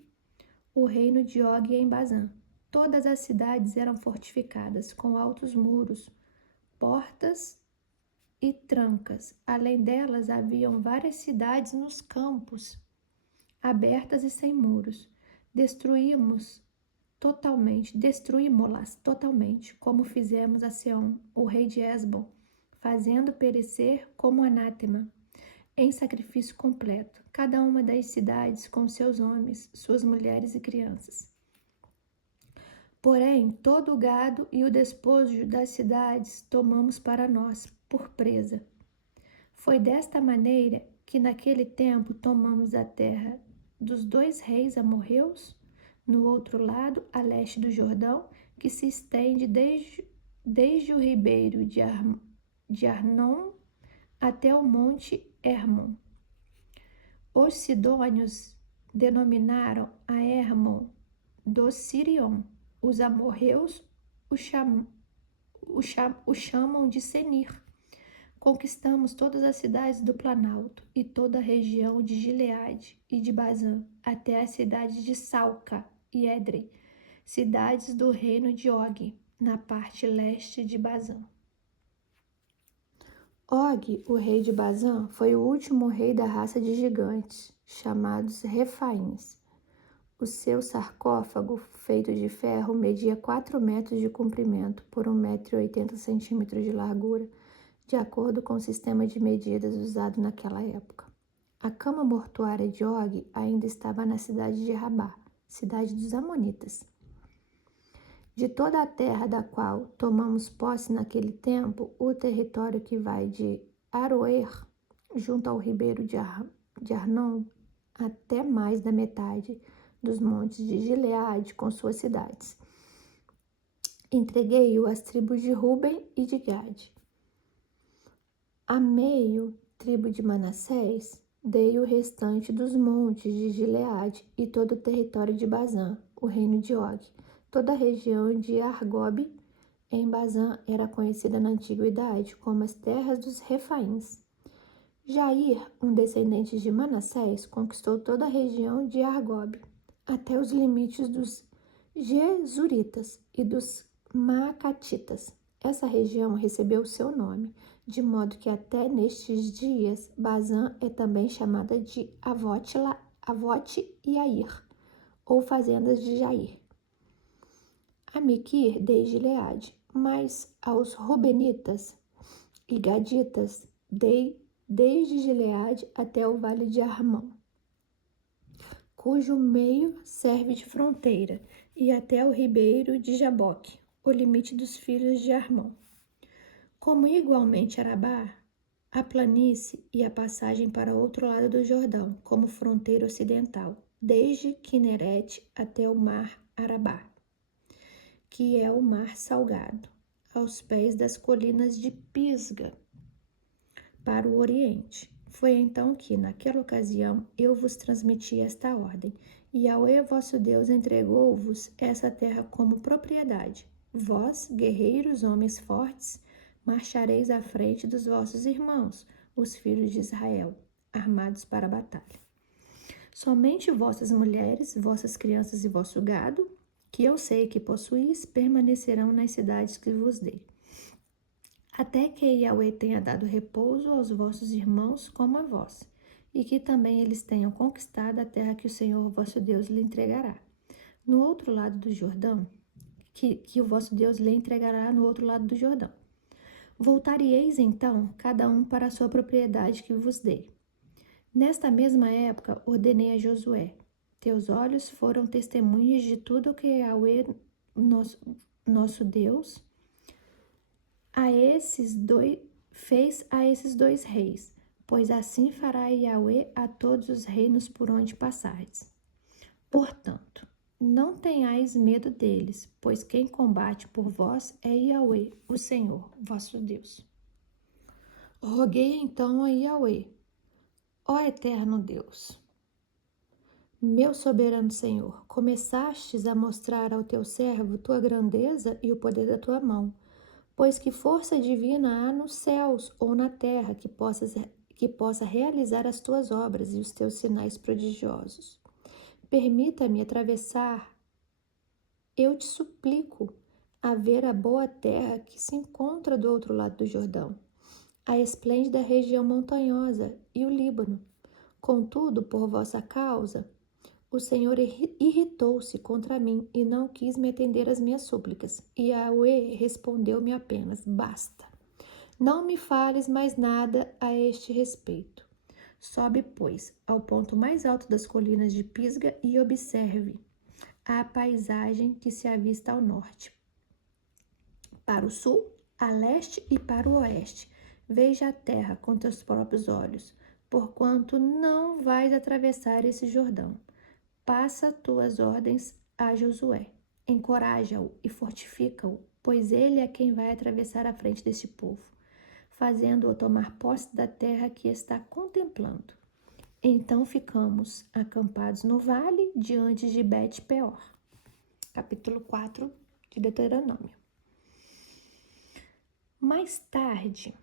o reino de Og em Bazã. Todas as cidades eram fortificadas, com altos muros, portas e trancas. Além delas, haviam várias cidades nos campos, abertas e sem muros. Destruímos-las totalmente, como fizemos a Seom, o rei de Hesbon, fazendo perecer como anátema, em sacrifício completo, cada uma das cidades com seus homens, suas mulheres e crianças. Porém, todo o gado e o despojo das cidades tomamos para nós, por presa. Foi desta maneira que naquele tempo tomamos a terra dos 2 reis amorreus, no outro lado, a leste do Jordão, que se estende desde o ribeiro de Arnon até o monte Hermon. Os sidônios denominaram a Hermon do Sirion. Os amorreus o chamam de Senir. Conquistamos todas as cidades do Planalto e toda a região de Gileade e de Bazã, até as cidades de Salca e Edrei, cidades do reino de Og, na parte leste de Bazã. Og, o rei de Bazã, foi o último rei da raça de gigantes, chamados Refaíns. O seu sarcófago, feito de ferro, media 4 metros de comprimento por 1,80 m de largura, de acordo com o sistema de medidas usado naquela época. A cama mortuária de Og ainda estava na cidade de Rabá, cidade dos Amonitas. De toda a terra da qual tomamos posse naquele tempo, o território que vai de Aroer, junto ao ribeiro de Arnon, até mais da metade dos montes de Gileade com suas cidades. Entreguei-o às tribos de Ruben e de Gade. A meio tribo de Manassés, dei o restante dos montes de Gileade e todo o território de Bazã, o reino de Og. Toda a região de Argobe, em Bazã, era conhecida na antiguidade como as terras dos Refaíns. Jair, um descendente de Manassés, conquistou toda a região de Argobe, até os limites dos Gesuritas e dos Maacatitas. Essa região recebeu seu nome, de modo que até nestes dias Bazã é também chamada de Avote-Iair, ou fazendas de Jair. A Miquir dei Gileade, mas aos Rubenitas e Gaditas dei desde Gileade até o vale de Armão, cujo meio serve de fronteira, e até o ribeiro de Jaboque, o limite dos filhos de Armão. Como igualmente Arabá, a planície e a passagem para outro lado do Jordão, como fronteira ocidental, desde Quinerete até o mar Arabá, que é o mar salgado, aos pés das colinas de Pisga, para o oriente. Foi então que, naquela ocasião, eu vos transmiti esta ordem, e Yahweh vosso Deus entregou-vos essa terra como propriedade. Vós, guerreiros, homens fortes, marchareis à frente dos vossos irmãos, os filhos de Israel, armados para a batalha. Somente vossas mulheres, vossas crianças e vosso gado, que eu sei que possuís, permanecerão nas cidades que vos dei, até que Yahweh tenha dado repouso aos vossos irmãos como a vós, e que também eles tenham conquistado a terra que o Senhor vosso Deus lhe entregará. No outro lado do Jordão, que o vosso Deus lhe entregará no outro lado do Jordão. Voltareis então, cada um para a sua propriedade que vos dei. Nesta mesma época, ordenei a Josué: teus olhos foram testemunhas de tudo o que Yahweh, nosso Deus, fez a esses 2 reis, pois assim fará Yahweh a todos os reinos por onde passardes. Portanto, não tenhais medo deles, pois quem combate por vós é Yahweh, o Senhor, vosso Deus. Roguei então a Yahweh: ó eterno Deus, Meu soberano Senhor, começastes a mostrar ao teu servo tua grandeza e o poder da tua mão, pois que força divina há nos céus ou na terra que possa realizar as tuas obras e os teus sinais prodigiosos. Permita-me atravessar, eu te suplico, a ver a boa terra que se encontra do outro lado do Jordão, a esplêndida região montanhosa e o Líbano. Contudo, por vossa causa, o Senhor irritou-se contra mim e não quis me atender às minhas súplicas. E Yahweh respondeu-me apenas: basta. Não me fales mais nada a este respeito. Sobe, pois, ao ponto mais alto das colinas de Pisga e observe a paisagem que se avista ao norte. Para o sul, a leste e para o oeste. Veja a terra com teus próprios olhos, porquanto não vais atravessar esse Jordão. Passa tuas ordens a Josué. Encoraja-o e fortifica-o, pois ele é quem vai atravessar a frente deste povo, fazendo-o tomar posse da terra que está contemplando. Então ficamos acampados no vale, diante de Bet-peor. Capítulo 4 de Deuteronômio. Mais tarde,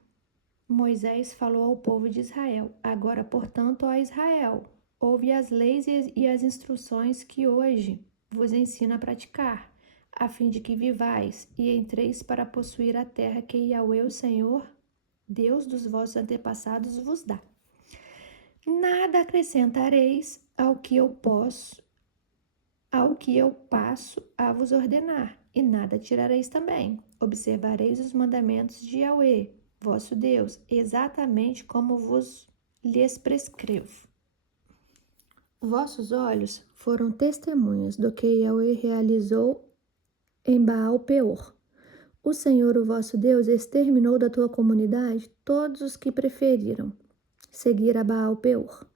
Moisés falou ao povo de Israel: agora, portanto, ó Israel, ouve as leis e as instruções que hoje vos ensino a praticar, a fim de que vivais e entreis para possuir a terra que Yahweh, o Senhor, Deus dos vossos antepassados, vos dá. Nada acrescentareis ao que eu passo a vos ordenar, e nada tirareis também. Observareis os mandamentos de Yahweh, vosso Deus, exatamente como lhes prescrevo. Vossos olhos foram testemunhas do que Yahweh realizou em Baal-peor. O Senhor, o vosso Deus, exterminou da tua comunidade todos os que preferiram seguir a Baal-peor.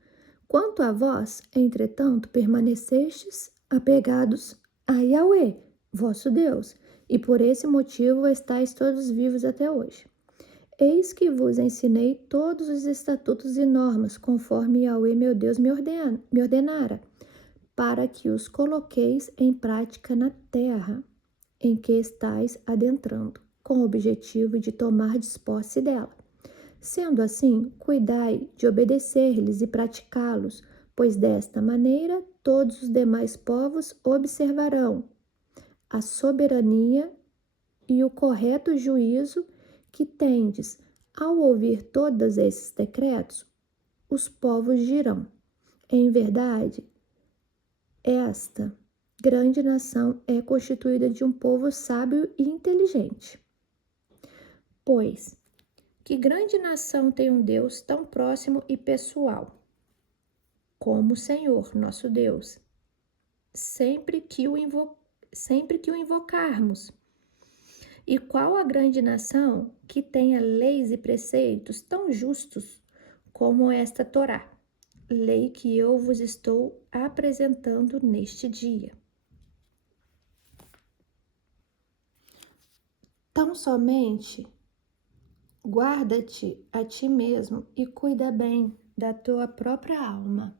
Quanto a vós, entretanto, permanecestes apegados a Yahweh, vosso Deus, e por esse motivo estáis todos vivos até hoje. Eis que vos ensinei todos os estatutos e normas, conforme Yahweh, meu Deus, me ordenara, para que os coloqueis em prática na terra em que estáis adentrando, com o objetivo de tomardes posse dela. Sendo assim, cuidai de obedecer-lhes e praticá-los, pois desta maneira todos os demais povos observarão a soberania e o correto juízo que tendes. Ao ouvir todos esses decretos, os povos dirão: em verdade, esta grande nação é constituída de um povo sábio e inteligente. Pois, que grande nação tem um Deus tão próximo e pessoal como o Senhor, nosso Deus, sempre que o invocarmos. E qual a grande nação que tenha leis e preceitos tão justos como esta Torá, lei que eu vos estou apresentando neste dia? Tão somente guarda-te a ti mesmo e cuida bem da tua própria alma,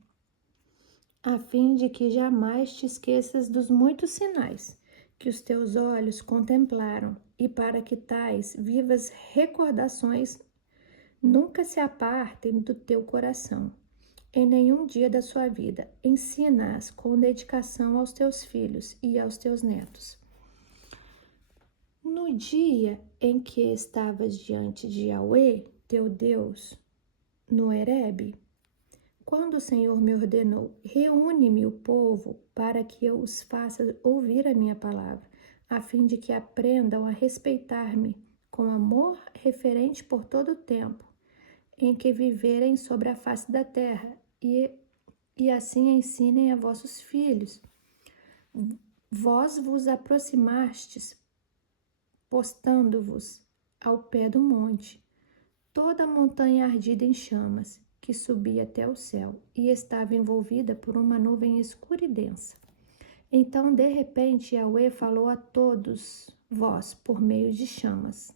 a fim de que jamais te esqueças dos muitos sinais que os teus olhos contemplaram, e para que tais vivas recordações nunca se apartem do teu coração, em nenhum dia da sua vida. Ensina-as com dedicação aos teus filhos e aos teus netos. No dia em que estavas diante de Yahweh, teu Deus, no Herebe, quando o Senhor me ordenou: reúne-me o povo para que eu os faça ouvir a minha palavra, a fim de que aprendam a respeitar-me com amor referente por todo o tempo em que viverem sobre a face da terra, e assim ensinem a vossos filhos. Vós vos aproximastes, postando-vos ao pé do monte, toda a montanha ardida em chamas, que subia até o céu, e estava envolvida por uma nuvem escura e densa. Então, de repente, Yahweh falou a todos vós por meio de chamas.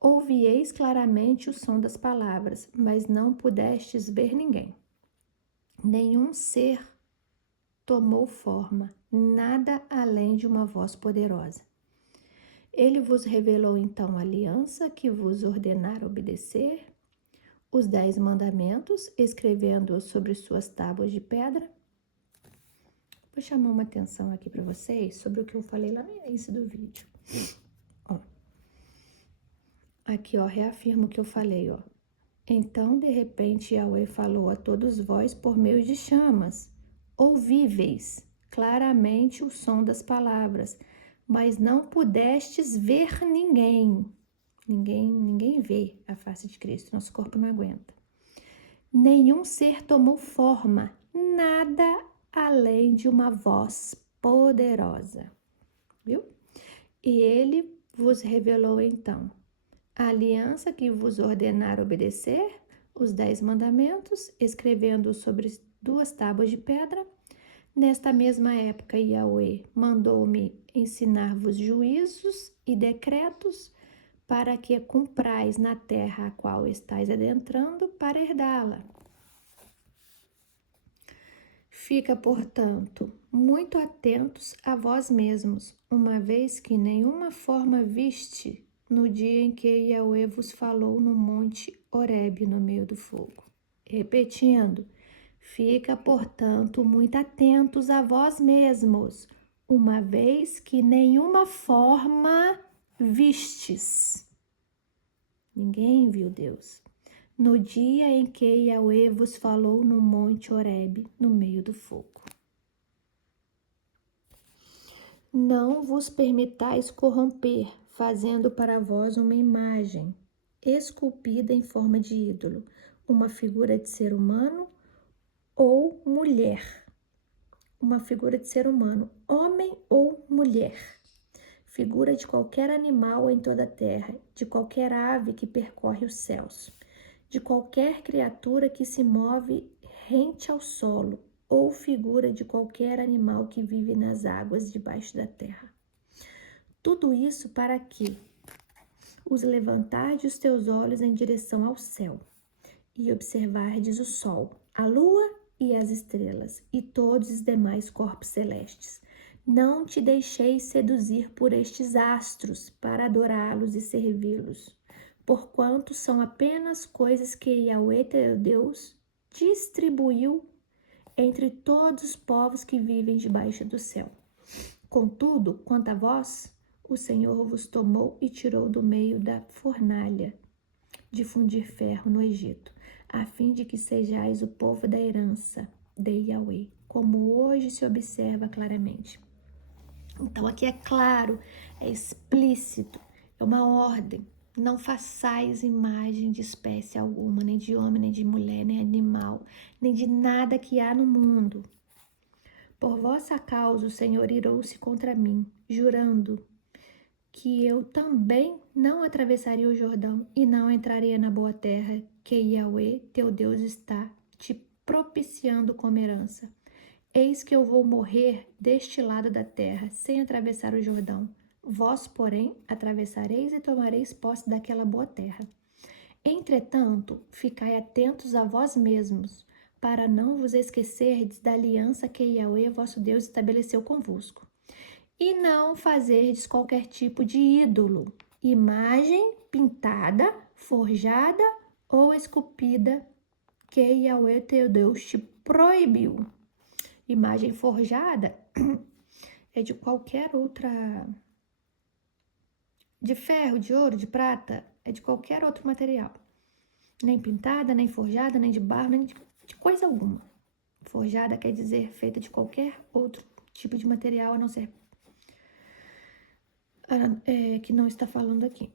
Ouvieis claramente o som das palavras, mas não pudestes ver ninguém. Nenhum ser tomou forma, nada além de uma voz poderosa. Ele vos revelou então a aliança que vos ordenara obedecer, os 10 mandamentos, escrevendo-os sobre suas tábuas de pedra. Vou chamar uma atenção aqui para vocês sobre o que eu falei lá no início do vídeo. Ó, aqui, ó, reafirmo o que eu falei, ó. Então, de repente, Yahweh falou a todos vós por meio de chamas, ouvíveis claramente o som das palavras, mas não pudestes ver ninguém. Ninguém vê a face de Cristo, nosso corpo não aguenta. Nenhum ser tomou forma, nada além de uma voz poderosa, viu? E ele vos revelou então a aliança que vos ordenara obedecer, os 10 mandamentos, escrevendo sobre 2 tábuas de pedra. Nesta mesma época, Yahweh mandou-me ensinar-vos juízos e decretos para que cumprais na terra a qual estáis adentrando para herdá-la. Fica, portanto, muito atentos a vós mesmos, uma vez que nenhuma forma viste no dia em que Yahweh vos falou no monte Horebe, no meio do fogo. Repetindo, fica, portanto, muito atentos a vós mesmos, uma vez que nenhuma forma vistes. Ninguém viu Deus. No dia em que Yahweh vos falou no monte Horebe, no meio do fogo. Não vos permitais corromper, fazendo para vós uma imagem, esculpida em forma de ídolo, uma figura de ser humano ou mulher. Uma figura de ser humano, homem ou mulher. Figura de qualquer animal em toda a terra, de qualquer ave que percorre os céus, de qualquer criatura que se move rente ao solo, ou figura de qualquer animal que vive nas águas debaixo da terra. Tudo isso para que os levantardes os teus olhos em direção ao céu, e observardes o sol, a lua e as estrelas, e todos os demais corpos celestes. Não te deixeis seduzir por estes astros, para adorá-los e servi-los, porquanto são apenas coisas que Yahweh teu Deus distribuiu entre todos os povos que vivem debaixo do céu. Contudo, quanto a vós, o Senhor vos tomou e tirou do meio da fornalha de fundir ferro no Egito, a fim de que sejais o povo da herança de Yahweh, como hoje se observa claramente. Então aqui é claro, é explícito, é uma ordem. Não façais imagem de espécie alguma, nem de homem, nem de mulher, nem animal, nem de nada que há no mundo. Por vossa causa o Senhor irou-se contra mim, jurando que eu também não atravessaria o Jordão e não entraria na boa terra que Yahweh, teu Deus, está te propiciando como herança. Eis que eu vou morrer deste lado da terra, sem atravessar o Jordão. Vós, porém, atravessareis e tomareis posse daquela boa terra. Entretanto, ficai atentos a vós mesmos, para não vos esquecerdes da aliança que Yahweh, vosso Deus, estabeleceu convosco. E não fazerdes qualquer tipo de ídolo, imagem pintada, forjada ou esculpida, que Yahweh, teu Deus, te proibiu. Imagem forjada é de qualquer outra, de ferro, de ouro, de prata, é de qualquer outro material. Nem pintada, nem forjada, nem de barro, nem de coisa alguma. Forjada quer dizer feita de qualquer outro tipo de material, a não ser que não está falando aqui.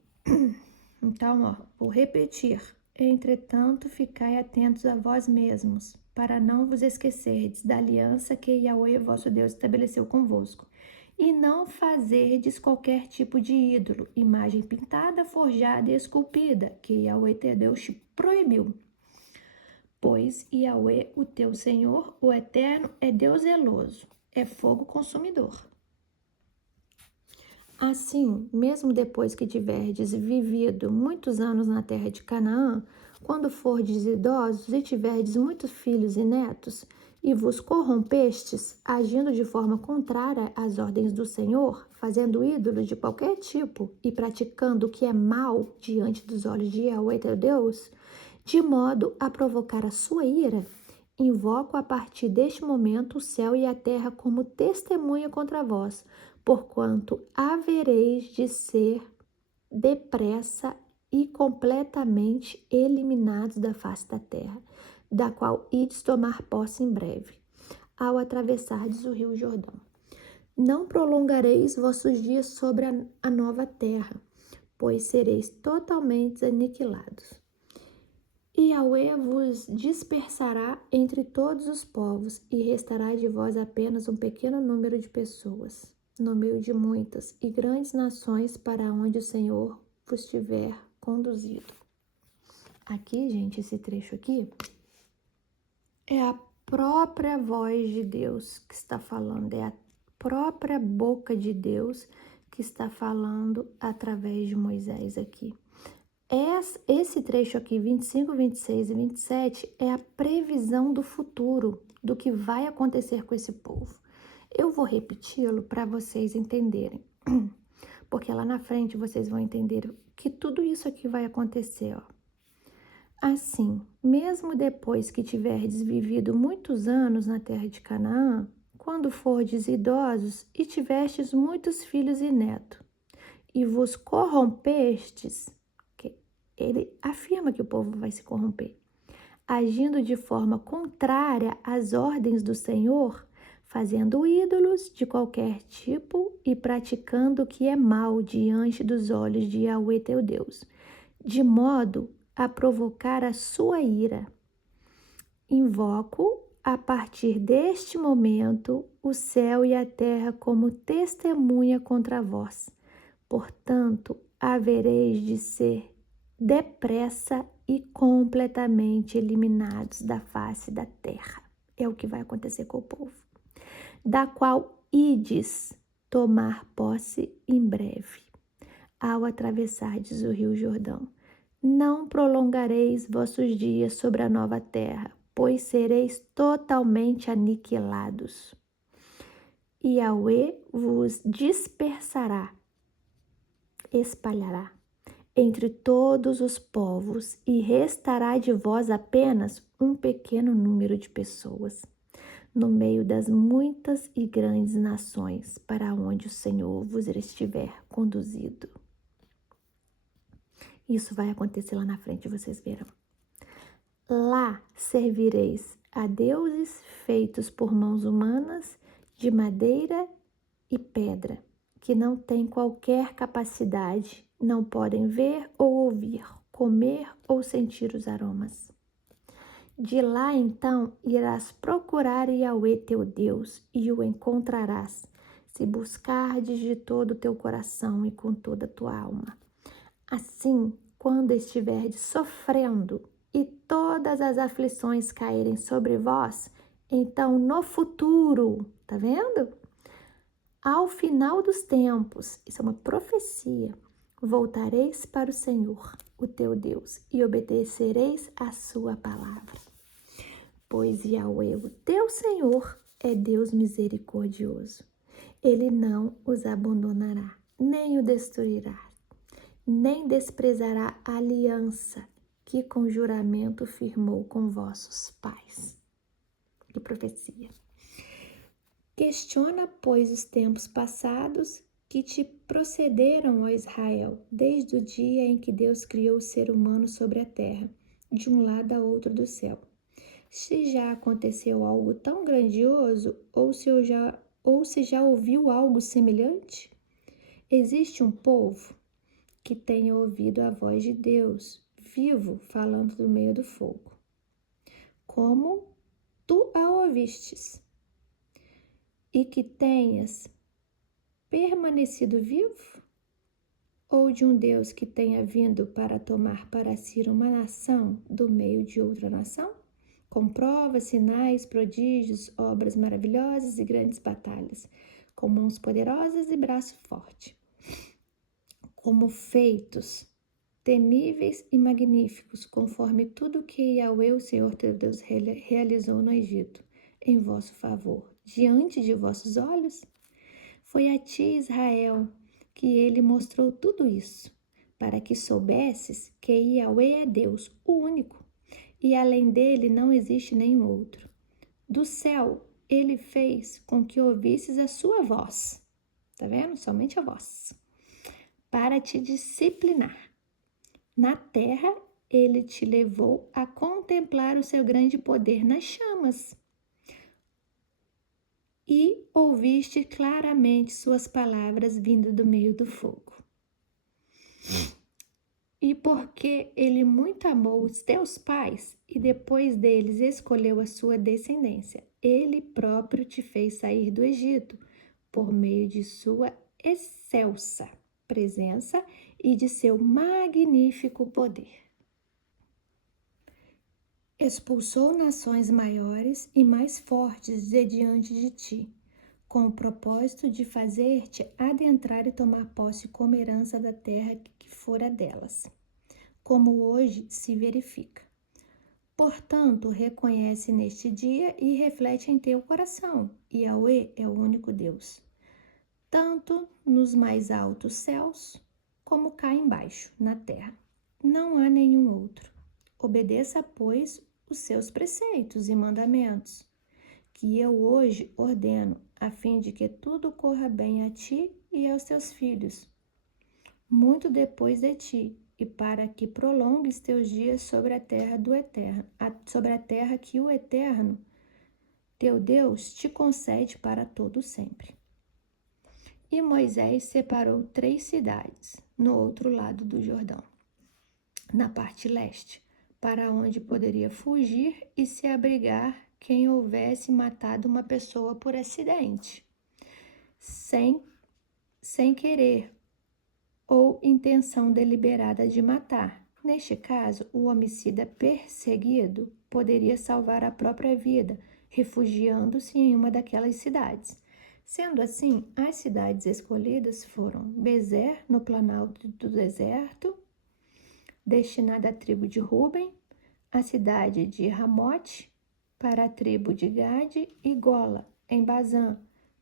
Então, ó, vou repetir. Entretanto, ficai atentos a vós mesmos, para não vos esquecerdes da aliança que Yahweh, vosso Deus, estabeleceu convosco, e não fazerdes qualquer tipo de ídolo, imagem pintada, forjada e esculpida, que Yahweh, teu Deus, te proibiu. Pois Yahweh, o teu Senhor, o Eterno, é Deus zeloso, é fogo consumidor. Assim, mesmo depois que tiverdes vivido muitos anos na terra de Canaã, quando fordes idosos e tiverdes muitos filhos e netos, E vos corrompestes, agindo de forma contrária às ordens do Senhor, fazendo ídolos de qualquer tipo e praticando o que é mal diante dos olhos de Yahweh teu Deus, de modo a provocar a sua ira, invoco a partir deste momento o céu e a terra como testemunha contra vós, porquanto havereis de ser depressa e completamente eliminados da face da terra, da qual ides tomar posse em breve, ao atravessardes o rio Jordão. Não prolongareis vossos dias sobre a nova terra, pois sereis totalmente aniquilados. E Yahweh vos dispersará entre todos os povos, e restará de vós apenas um pequeno número de pessoas, no meio de muitas e grandes nações, para onde o Senhor vos tiver conduzido. Aqui, gente, esse trecho aqui é a própria voz de Deus que está falando, é a própria boca de Deus que está falando através de Moisés aqui. Esse trecho aqui, 25, 26 e 27, é a previsão do futuro, do que vai acontecer com esse povo. Eu vou repeti-lo para vocês entenderem, porque lá na frente vocês vão entender que tudo isso aqui vai acontecer, ó. Assim, mesmo depois que tiverdes vivido muitos anos na terra de Canaã, quando fordes idosos e tivestes muitos filhos e netos, e vos corrompestes, ele afirma que o povo vai se corromper, agindo de forma contrária às ordens do Senhor, fazendo ídolos de qualquer tipo e praticando o que é mal diante dos olhos de Yahweh teu Deus, de modo a provocar a sua ira. Invoco, a partir deste momento, o céu e a terra como testemunha contra vós. Portanto, havereis de ser depressa e completamente eliminados da face da terra. É o que vai acontecer com o povo, da qual ides tomar posse em breve, ao atravessardes o rio Jordão. Não prolongareis vossos dias sobre a nova terra, pois sereis totalmente aniquilados. E Yahweh vos dispersará, espalhará entre todos os povos, e restará de vós apenas um pequeno número de pessoas, no meio das muitas e grandes nações, para onde o Senhor vos estiver conduzido. Isso vai acontecer lá na frente, vocês verão. Lá servireis a deuses feitos por mãos humanas, de madeira e pedra, que não têm qualquer capacidade, não podem ver ou ouvir, comer ou sentir os aromas. De lá então irás procurar Yahweh teu Deus e o encontrarás, se buscardes de todo o teu coração e com toda a tua alma. Assim, quando estiverdes sofrendo e todas as aflições caírem sobre vós, então no futuro, tá vendo? Ao final dos tempos, isso é uma profecia, voltareis para o Senhor, o teu Deus, e obedecereis a sua palavra. Pois Yahweh, o teu Senhor, é Deus misericordioso. Ele não os abandonará, nem o destruirá, nem desprezará a aliança que com juramento firmou com vossos pais. Que profecia! Questiona, pois, os tempos passados que te procederam, ó Israel, desde o dia em que Deus criou o ser humano sobre a terra, de um lado a outro do céu. Se já aconteceu algo tão grandioso, ou se já ouviu algo semelhante? Existe um povo que tenha ouvido a voz de Deus, vivo, falando do meio do fogo, como tu a ouvistes, e que tenhas permanecido vivo? Ou de um Deus que tenha vindo para tomar para si uma nação do meio de outra nação, com provas, sinais, prodígios, obras maravilhosas e grandes batalhas, com mãos poderosas e braço forte, como feitos temíveis e magníficos, conforme tudo que Yahweh, o Senhor teu Deus, realizou no Egito, em vosso favor, diante de vossos olhos? Foi a ti, Israel, que ele mostrou tudo isso, para que soubesses que Yahweh é Deus, o único, e além dele não existe nenhum outro. Do céu, ele fez com que ouvisses a sua voz. Tá vendo? Somente a voz. Para te disciplinar. Na terra, ele te levou a contemplar o seu grande poder nas chamas. E ouviste claramente suas palavras vindo do meio do fogo. E porque ele muito amou os teus pais e depois deles escolheu a sua descendência, ele próprio te fez sair do Egito por meio de sua excelsa presença e de seu magnífico poder. Expulsou nações maiores e mais fortes de diante de ti, com o propósito de fazer-te adentrar e tomar posse como herança da terra que fora delas, como hoje se verifica. Portanto, reconhece neste dia e reflete em teu coração, Yahweh é o único Deus, tanto nos mais altos céus, como cá embaixo, na terra. Não há nenhum outro. Obedeça, pois, os seus preceitos e mandamentos, que eu hoje ordeno, a fim de que tudo corra bem a ti e aos teus filhos, muito depois de ti, e para que prolongues teus dias sobre a terra do Eterno, sobre a terra que o Eterno, teu Deus, te concede para todo sempre. E Moisés separou 3 cidades no outro lado do Jordão, na parte leste, para onde poderia fugir e se abrigar quem houvesse matado uma pessoa por acidente, sem querer ou intenção deliberada de matar. Neste caso, o homicida perseguido poderia salvar a própria vida, refugiando-se em uma daquelas cidades. Sendo assim, as cidades escolhidas foram Bezer, no planalto do deserto, destinada à tribo de Ruben, a cidade de Ramote, para a tribo de Gade, e Gola, em Bazã,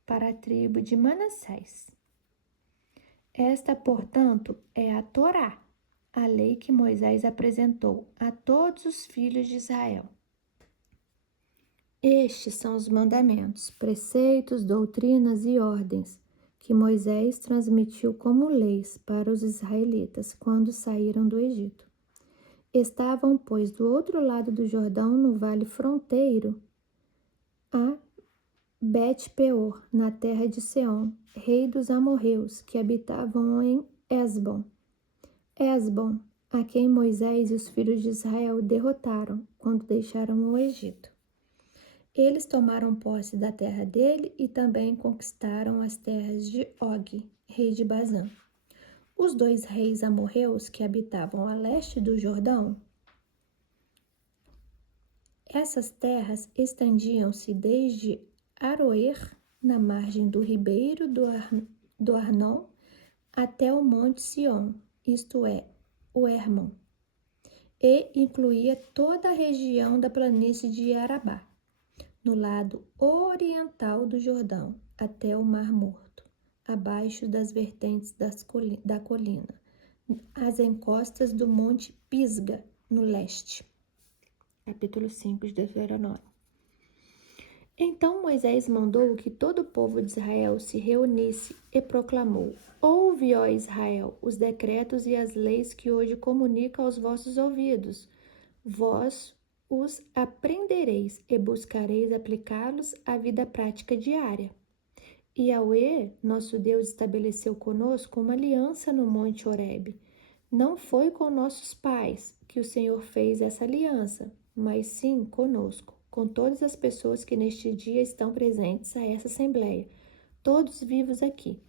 para a tribo de Manassés. Esta, portanto, é a Torá, a lei que Moisés apresentou a todos os filhos de Israel. Estes são os mandamentos, preceitos, doutrinas e ordens que Moisés transmitiu como leis para os israelitas quando saíram do Egito. Estavam, pois, do outro lado do Jordão, no vale fronteiro, a Bet-peor, na terra de Seom, rei dos amorreus, que habitavam em Esbom. Esbom, a quem Moisés e os filhos de Israel derrotaram quando deixaram o Egito. Eles tomaram posse da terra dele e também conquistaram as terras de Og, rei de Bazã. Os 2 reis amorreus que habitavam a leste do Jordão, essas terras estendiam-se desde Aroer, na margem do ribeiro do Arnon, até o monte Sion, isto é, o Hermon, e incluía toda a região da planície de Arabá, no lado oriental do Jordão, até o Mar Morto, abaixo das vertentes da colina, as encostas do monte Pisga, no leste. Capítulo 5 de Deuteronômio. Então Moisés mandou que todo o povo de Israel se reunisse e proclamou: Ouve, ó Israel, os decretos e as leis que hoje comunico aos vossos ouvidos. Vós os aprendereis e buscareis aplicá-los à vida prática diária. Yahweh, nosso Deus, estabeleceu conosco uma aliança no Monte Horebe. Não foi com nossos pais que o Senhor fez essa aliança, mas sim conosco, com todas as pessoas que neste dia estão presentes a essa assembleia, todos vivos aqui.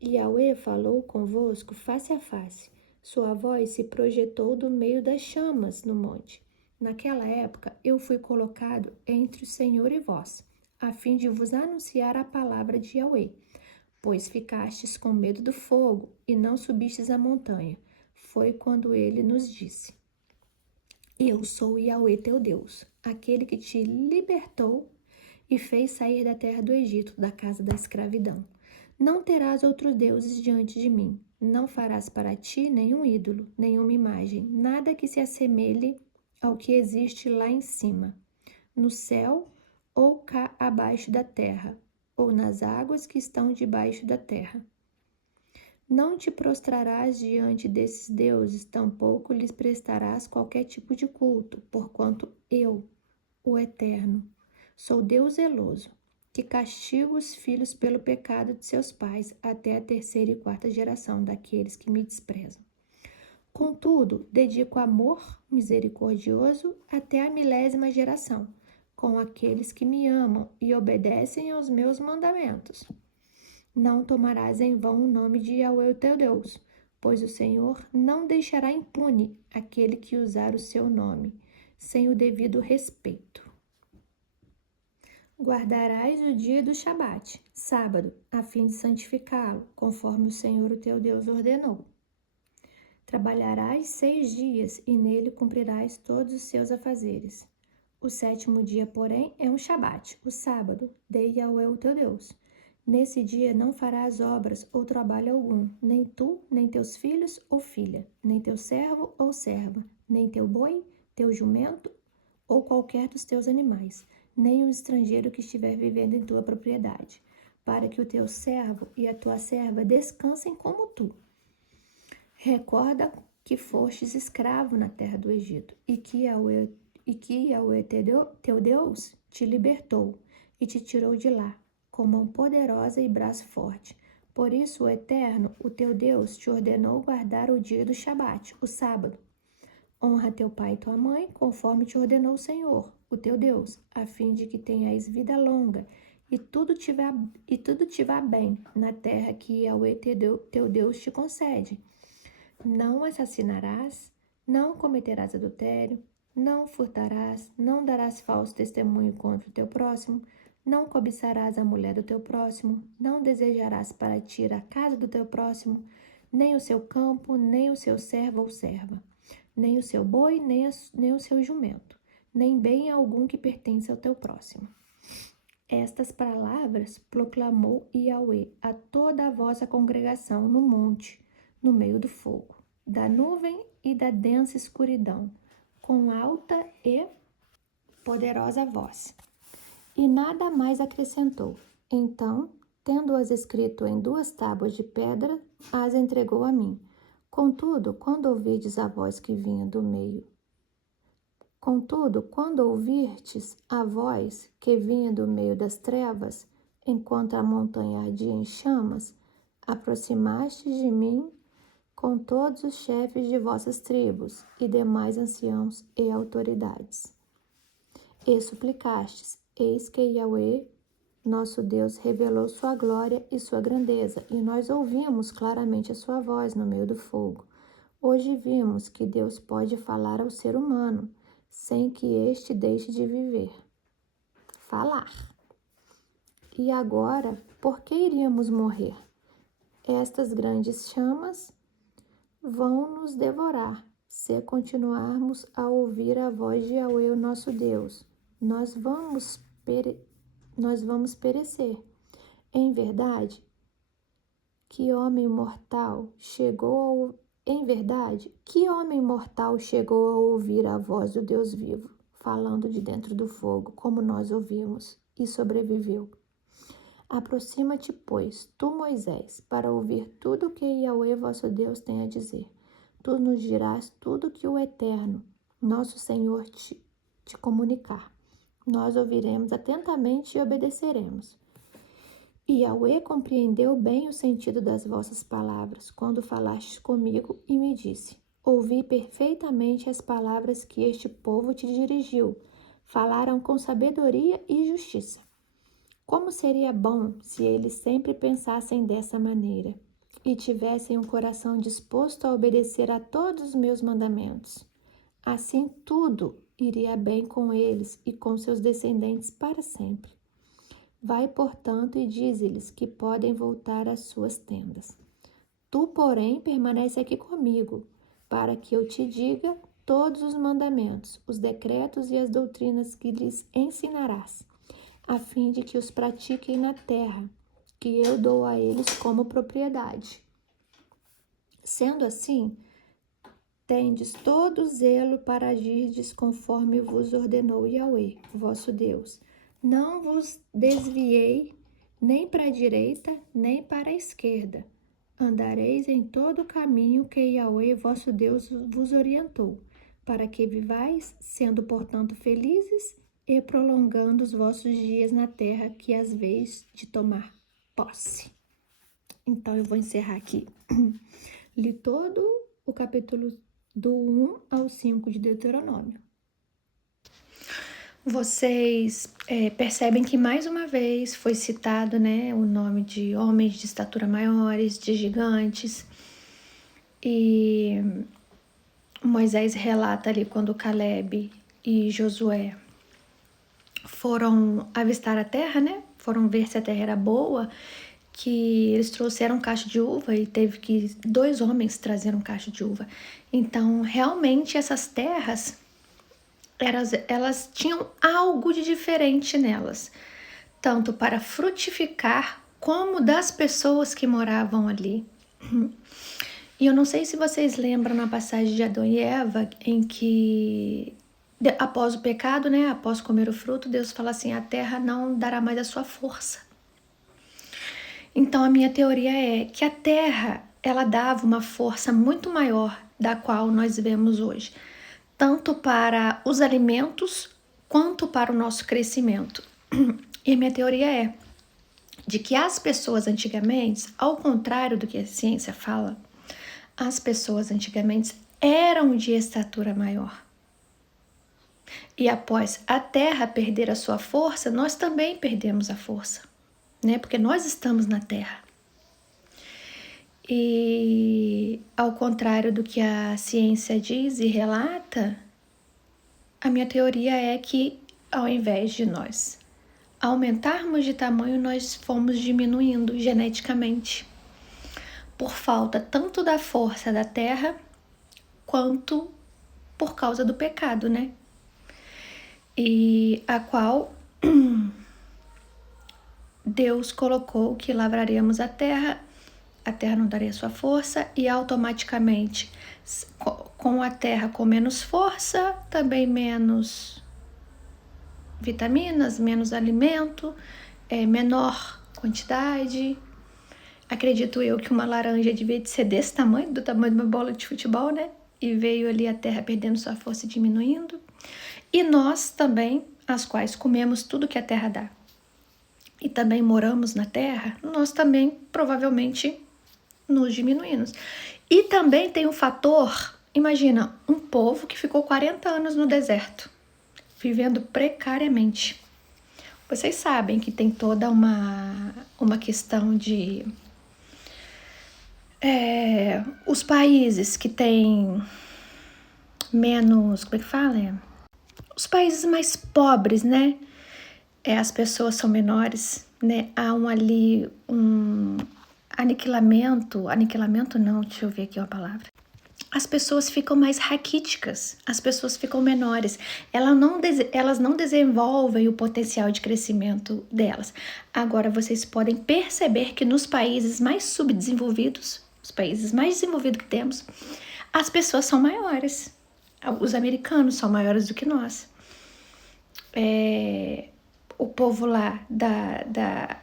Yahweh falou convosco face a face. Sua voz se projetou do meio das chamas no monte. Naquela época, eu fui colocado entre o Senhor e vós, a fim de vos anunciar a palavra de Yahweh, pois ficastes com medo do fogo e não subistes a montanha. Foi quando ele nos disse: Eu sou Yahweh teu Deus, aquele que te libertou e fez sair da terra do Egito, da casa da escravidão. Não terás outros deuses diante de mim. Não farás para ti nenhum ídolo, nenhuma imagem, nada que se assemelhe ao que existe lá em cima, no céu ou cá abaixo da terra, ou nas águas que estão debaixo da terra. Não te prostrarás diante desses deuses, tampouco lhes prestarás qualquer tipo de culto, porquanto eu, o Eterno, sou Deus zeloso, que castigo os filhos pelo pecado de seus pais até a terceira e quarta geração daqueles que me desprezam. Contudo, dedico amor misericordioso até a 1000ª geração, com aqueles que me amam e obedecem aos meus mandamentos. Não tomarás em vão o nome de Yahweh teu Deus, pois o Senhor não deixará impune aquele que usar o seu nome, sem o devido respeito. Guardarás o dia do Shabat, sábado, a fim de santificá-lo, conforme o Senhor o teu Deus ordenou. Trabalharás 6 dias e nele cumprirás todos os seus afazeres. O 7º dia, porém, é um Shabat, o sábado, de Yahweh o teu Deus. Nesse dia não farás obras ou trabalho algum, nem tu, nem teus filhos ou filha, nem teu servo ou serva, nem teu boi, teu jumento ou qualquer dos teus animais, nem o estrangeiro que estiver vivendo em tua propriedade, para que o teu servo e a tua serva descansem como tu. Recorda que fostes escravo na terra do Egito, e que Yahweh teu Deus te libertou e te tirou de lá, com mão poderosa e braço forte. Por isso o Eterno, o teu Deus, te ordenou guardar o dia do Shabat, o sábado. Honra teu pai e tua mãe, conforme te ordenou o Senhor, o teu Deus, a fim de que tenhais vida longa e tudo te vá bem na terra que Yahweh teu Deus te concede. Não assassinarás, não cometerás adultério, não furtarás, não darás falso testemunho contra o teu próximo, não cobiçarás a mulher do teu próximo, não desejarás para ti a casa do teu próximo, nem o seu campo, nem o seu servo ou serva, nem o seu boi, nem o seu jumento, nem bem algum que pertence ao teu próximo. Estas palavras proclamou Yahweh a toda a vossa congregação no monte, no meio do fogo, da nuvem e da densa escuridão, com alta e poderosa voz. E nada mais acrescentou. Então, tendo-as escrito em 2 tábuas de pedra, as entregou a mim. Contudo, quando ouvirdes a voz que vinha do meio das trevas, enquanto a montanha ardia em chamas, aproximastes de mim com todos os chefes de vossas tribos e demais anciãos e autoridades. E suplicastes, eis que Yahweh, nosso Deus, revelou sua glória e sua grandeza, e nós ouvimos claramente a sua voz no meio do fogo. Hoje vimos que Deus pode falar ao ser humano, sem que este deixe de viver. Falar. E agora, por que iríamos morrer? Estas grandes chamas vão nos devorar, se continuarmos a ouvir a voz de Yahweh, o nosso Deus. Nós vamos perecer. Em verdade, que homem mortal chegou a ouvir a voz do Deus vivo, falando de dentro do fogo, como nós ouvimos, e sobreviveu? Aproxima-te, pois, tu, Moisés, para ouvir tudo o que Yahweh vosso Deus tem a dizer. Tu nos dirás tudo que o Eterno, nosso Senhor, te comunicar. Nós ouviremos atentamente e obedeceremos. E Yahweh compreendeu bem o sentido das vossas palavras, quando falastes comigo e me disse: ouvi perfeitamente as palavras que este povo te dirigiu. Falaram com sabedoria e justiça. Como seria bom se eles sempre pensassem dessa maneira e tivessem um coração disposto a obedecer a todos os meus mandamentos. Assim tudo iria bem com eles e com seus descendentes para sempre. Vai, portanto, e dize-lhes que podem voltar às suas tendas. Tu, porém, permanece aqui comigo, para que eu te diga todos os mandamentos, os decretos e as doutrinas que lhes ensinarás. a fim de que os pratiquem na terra, que eu dou a eles como propriedade. Sendo assim, tendes todo zelo para agirdes conforme vos ordenou Yahweh, vosso Deus. Não vos desviei nem para a direita, nem para a esquerda. Andareis em todo o caminho que Yahweh, vosso Deus, vos orientou, para que vivais, sendo, portanto, felizes e prolongando os vossos dias na terra que as vez de tomar posse. Então, eu vou encerrar aqui. Li todo o capítulo do 1 ao 5 de Deuteronômio. Vocês percebem que mais uma vez foi citado, né, o nome de homens de estatura maiores, de gigantes. E Moisés relata ali quando Caleb e Josué foram avistar a terra, né? Foram ver se a terra era boa, que eles trouxeram um cacho de uva e teve que 2 homens trazeram um cacho de uva. Então, realmente essas terras, elas tinham algo de diferente nelas, tanto para frutificar como das pessoas que moravam ali. E eu não sei se vocês lembram na passagem de Adão e Eva, em que após o pecado, né, após comer o fruto, Deus fala assim: a terra não dará mais a sua força. Então a minha teoria é que a terra, ela dava uma força muito maior da qual nós vemos hoje, tanto para os alimentos quanto para o nosso crescimento. E a minha teoria é de que as pessoas antigamente, ao contrário do que a ciência fala, as pessoas antigamente eram de estatura maior. E após a terra perder a sua força, nós também perdemos a força, né? Porque nós estamos na terra. E ao contrário do que a ciência diz e relata, a minha teoria é que ao invés de nós aumentarmos de tamanho, nós fomos diminuindo geneticamente, por falta tanto da força da terra, quanto por causa do pecado, né? E a qual Deus colocou que lavraríamos a terra não daria sua força e automaticamente, com a terra com menos força, também menos vitaminas, menos alimento, menor quantidade. Acredito eu que uma laranja devia de ser desse tamanho, do tamanho de uma bola de futebol, né? E veio ali a terra perdendo sua força e diminuindo. E nós também, as quais comemos tudo que a terra dá, e também moramos na terra, nós também provavelmente nos diminuímos. E também tem o fator, imagina, um povo que ficou 40 anos no deserto, vivendo precariamente. Vocês sabem que tem toda uma questão de os países que têm menos, como é que fala? Os países mais pobres, né? As pessoas são menores, né? Há um aniquilamento não, deixa eu ver aqui uma palavra. As pessoas ficam mais raquíticas, as pessoas ficam menores, elas não desenvolvem o potencial de crescimento delas. Agora, vocês podem perceber que nos países mais subdesenvolvidos, os países mais desenvolvidos que temos, as pessoas são maiores. Os americanos são maiores do que nós. O povo lá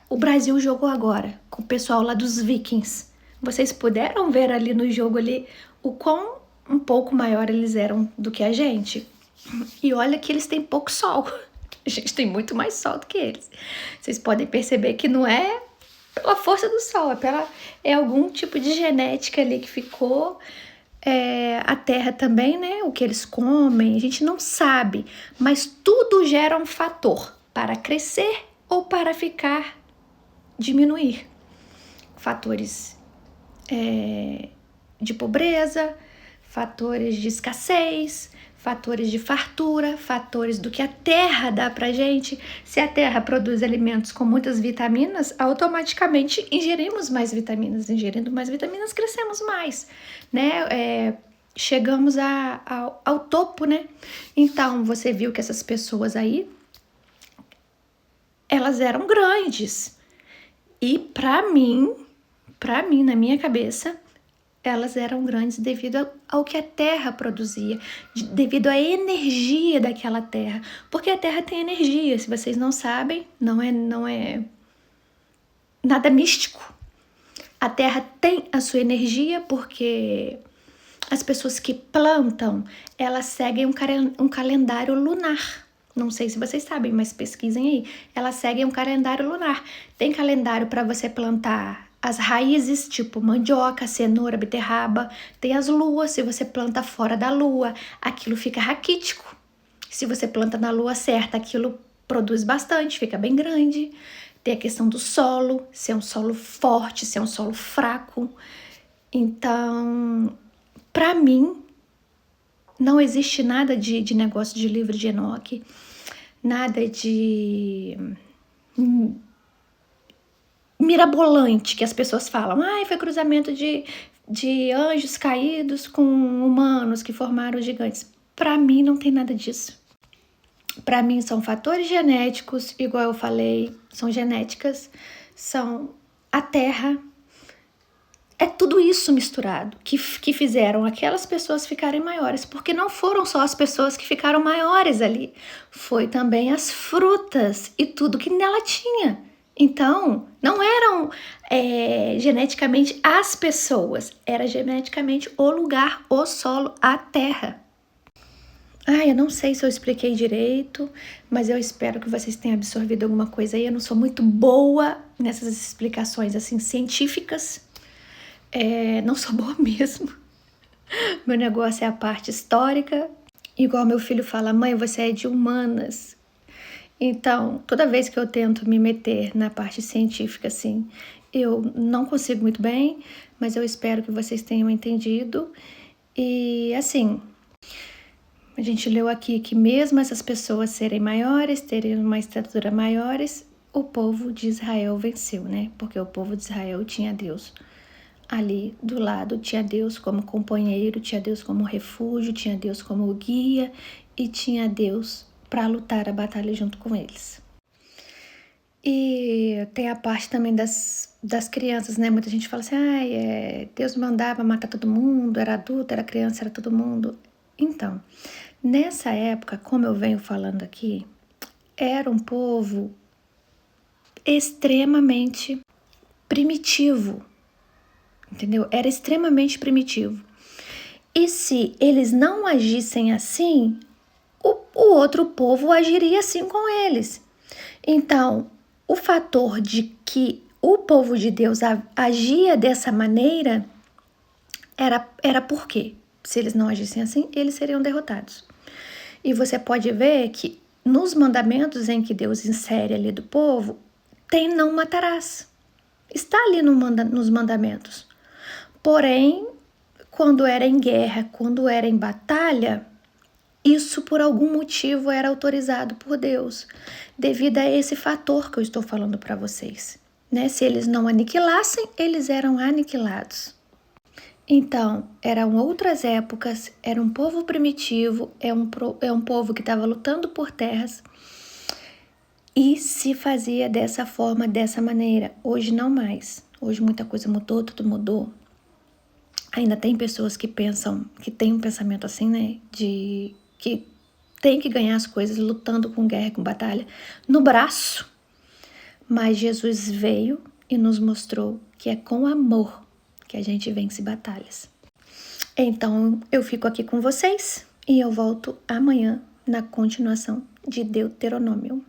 o Brasil jogou agora com o pessoal lá dos Vikings. Vocês puderam ver ali no jogo ali o quão um pouco maior eles eram do que a gente? E olha que eles têm pouco sol. A gente tem muito mais sol do que eles. Vocês podem perceber que não é pela força do sol, é algum tipo de genética ali que ficou. A terra também, né? O que eles comem, a gente não sabe, mas tudo gera um fator para crescer ou para diminuir. Fatores de pobreza, fatores de escassez, fatores de fartura, fatores do que a terra dá pra gente. Se a terra produz alimentos com muitas vitaminas, automaticamente ingerimos mais vitaminas. Ingerindo mais vitaminas, crescemos mais, né? Chegamos ao topo, né? Então, você viu que essas pessoas aí elas eram grandes. E para mim, na minha cabeça, elas eram grandes devido ao que a terra produzia, devido à energia daquela terra. Porque a terra tem energia, se vocês não sabem, não é nada místico. A terra tem a sua energia porque as pessoas que plantam, elas seguem um calendário lunar. Não sei se vocês sabem, mas pesquisem aí. Elas seguem um calendário lunar. Tem calendário para você plantar as raízes, tipo mandioca, cenoura, beterraba. Tem as luas, se você planta fora da lua, aquilo fica raquítico. Se você planta na lua certa, aquilo produz bastante, fica bem grande. Tem a questão do solo, se é um solo forte, se é um solo fraco. Então, para mim, não existe nada de negócio de livro de Enoque, nada de mirabolante que as pessoas falam. Foi cruzamento de anjos caídos com humanos que formaram gigantes. Para mim, não tem nada disso. Para mim, são fatores genéticos, igual eu falei, são genéticas, são a terra. É tudo isso misturado que fizeram aquelas pessoas ficarem maiores, porque não foram só as pessoas que ficaram maiores ali, foi também as frutas e tudo que nela tinha. Então, não eram geneticamente as pessoas, era geneticamente o lugar, o solo, a terra. Eu não sei se eu expliquei direito, mas eu espero que vocês tenham absorvido alguma coisa aí. Eu não sou muito boa nessas explicações assim científicas. Não sou boa mesmo. Meu negócio é a parte histórica. Igual meu filho fala, mãe, você é de humanas. Então, toda vez que eu tento me meter na parte científica, assim, eu não consigo muito bem, mas eu espero que vocês tenham entendido. E, assim, a gente leu aqui que mesmo essas pessoas serem maiores, terem uma estatura maiores, o povo de Israel venceu, né? Porque o povo de Israel tinha Deus ali do lado, tinha Deus como companheiro, tinha Deus como refúgio, tinha Deus como guia e tinha Deus para lutar a batalha junto com eles. E tem a parte também das crianças, né? Muita gente fala assim, Deus mandava matar todo mundo, era adulto, era criança, era todo mundo. Então, nessa época, como eu venho falando aqui, era um povo extremamente primitivo, entendeu? Era extremamente primitivo. E se eles não agissem assim, o outro povo agiria assim com eles. Então, o fator de que o povo de Deus agia dessa maneira era porque, se eles não agissem assim, eles seriam derrotados. E você pode ver que nos mandamentos em que Deus insere ali do povo, tem não matarás. Está ali nos mandamentos. Porém, quando era em guerra, quando era em batalha, isso por algum motivo era autorizado por Deus, devido a esse fator que eu estou falando para vocês, né? Se eles não aniquilassem, eles eram aniquilados. Então, eram outras épocas, era um povo primitivo, é um povo que estava lutando por terras e se fazia dessa forma, dessa maneira. Hoje não mais. Hoje muita coisa mudou, tudo mudou. Ainda tem pessoas que pensam, que têm um pensamento assim, né? De que tem que ganhar as coisas lutando com guerra, com batalha, no braço. Mas Jesus veio e nos mostrou que é com amor que a gente vence batalhas. Então, eu fico aqui com vocês e eu volto amanhã na continuação de Deuteronômio.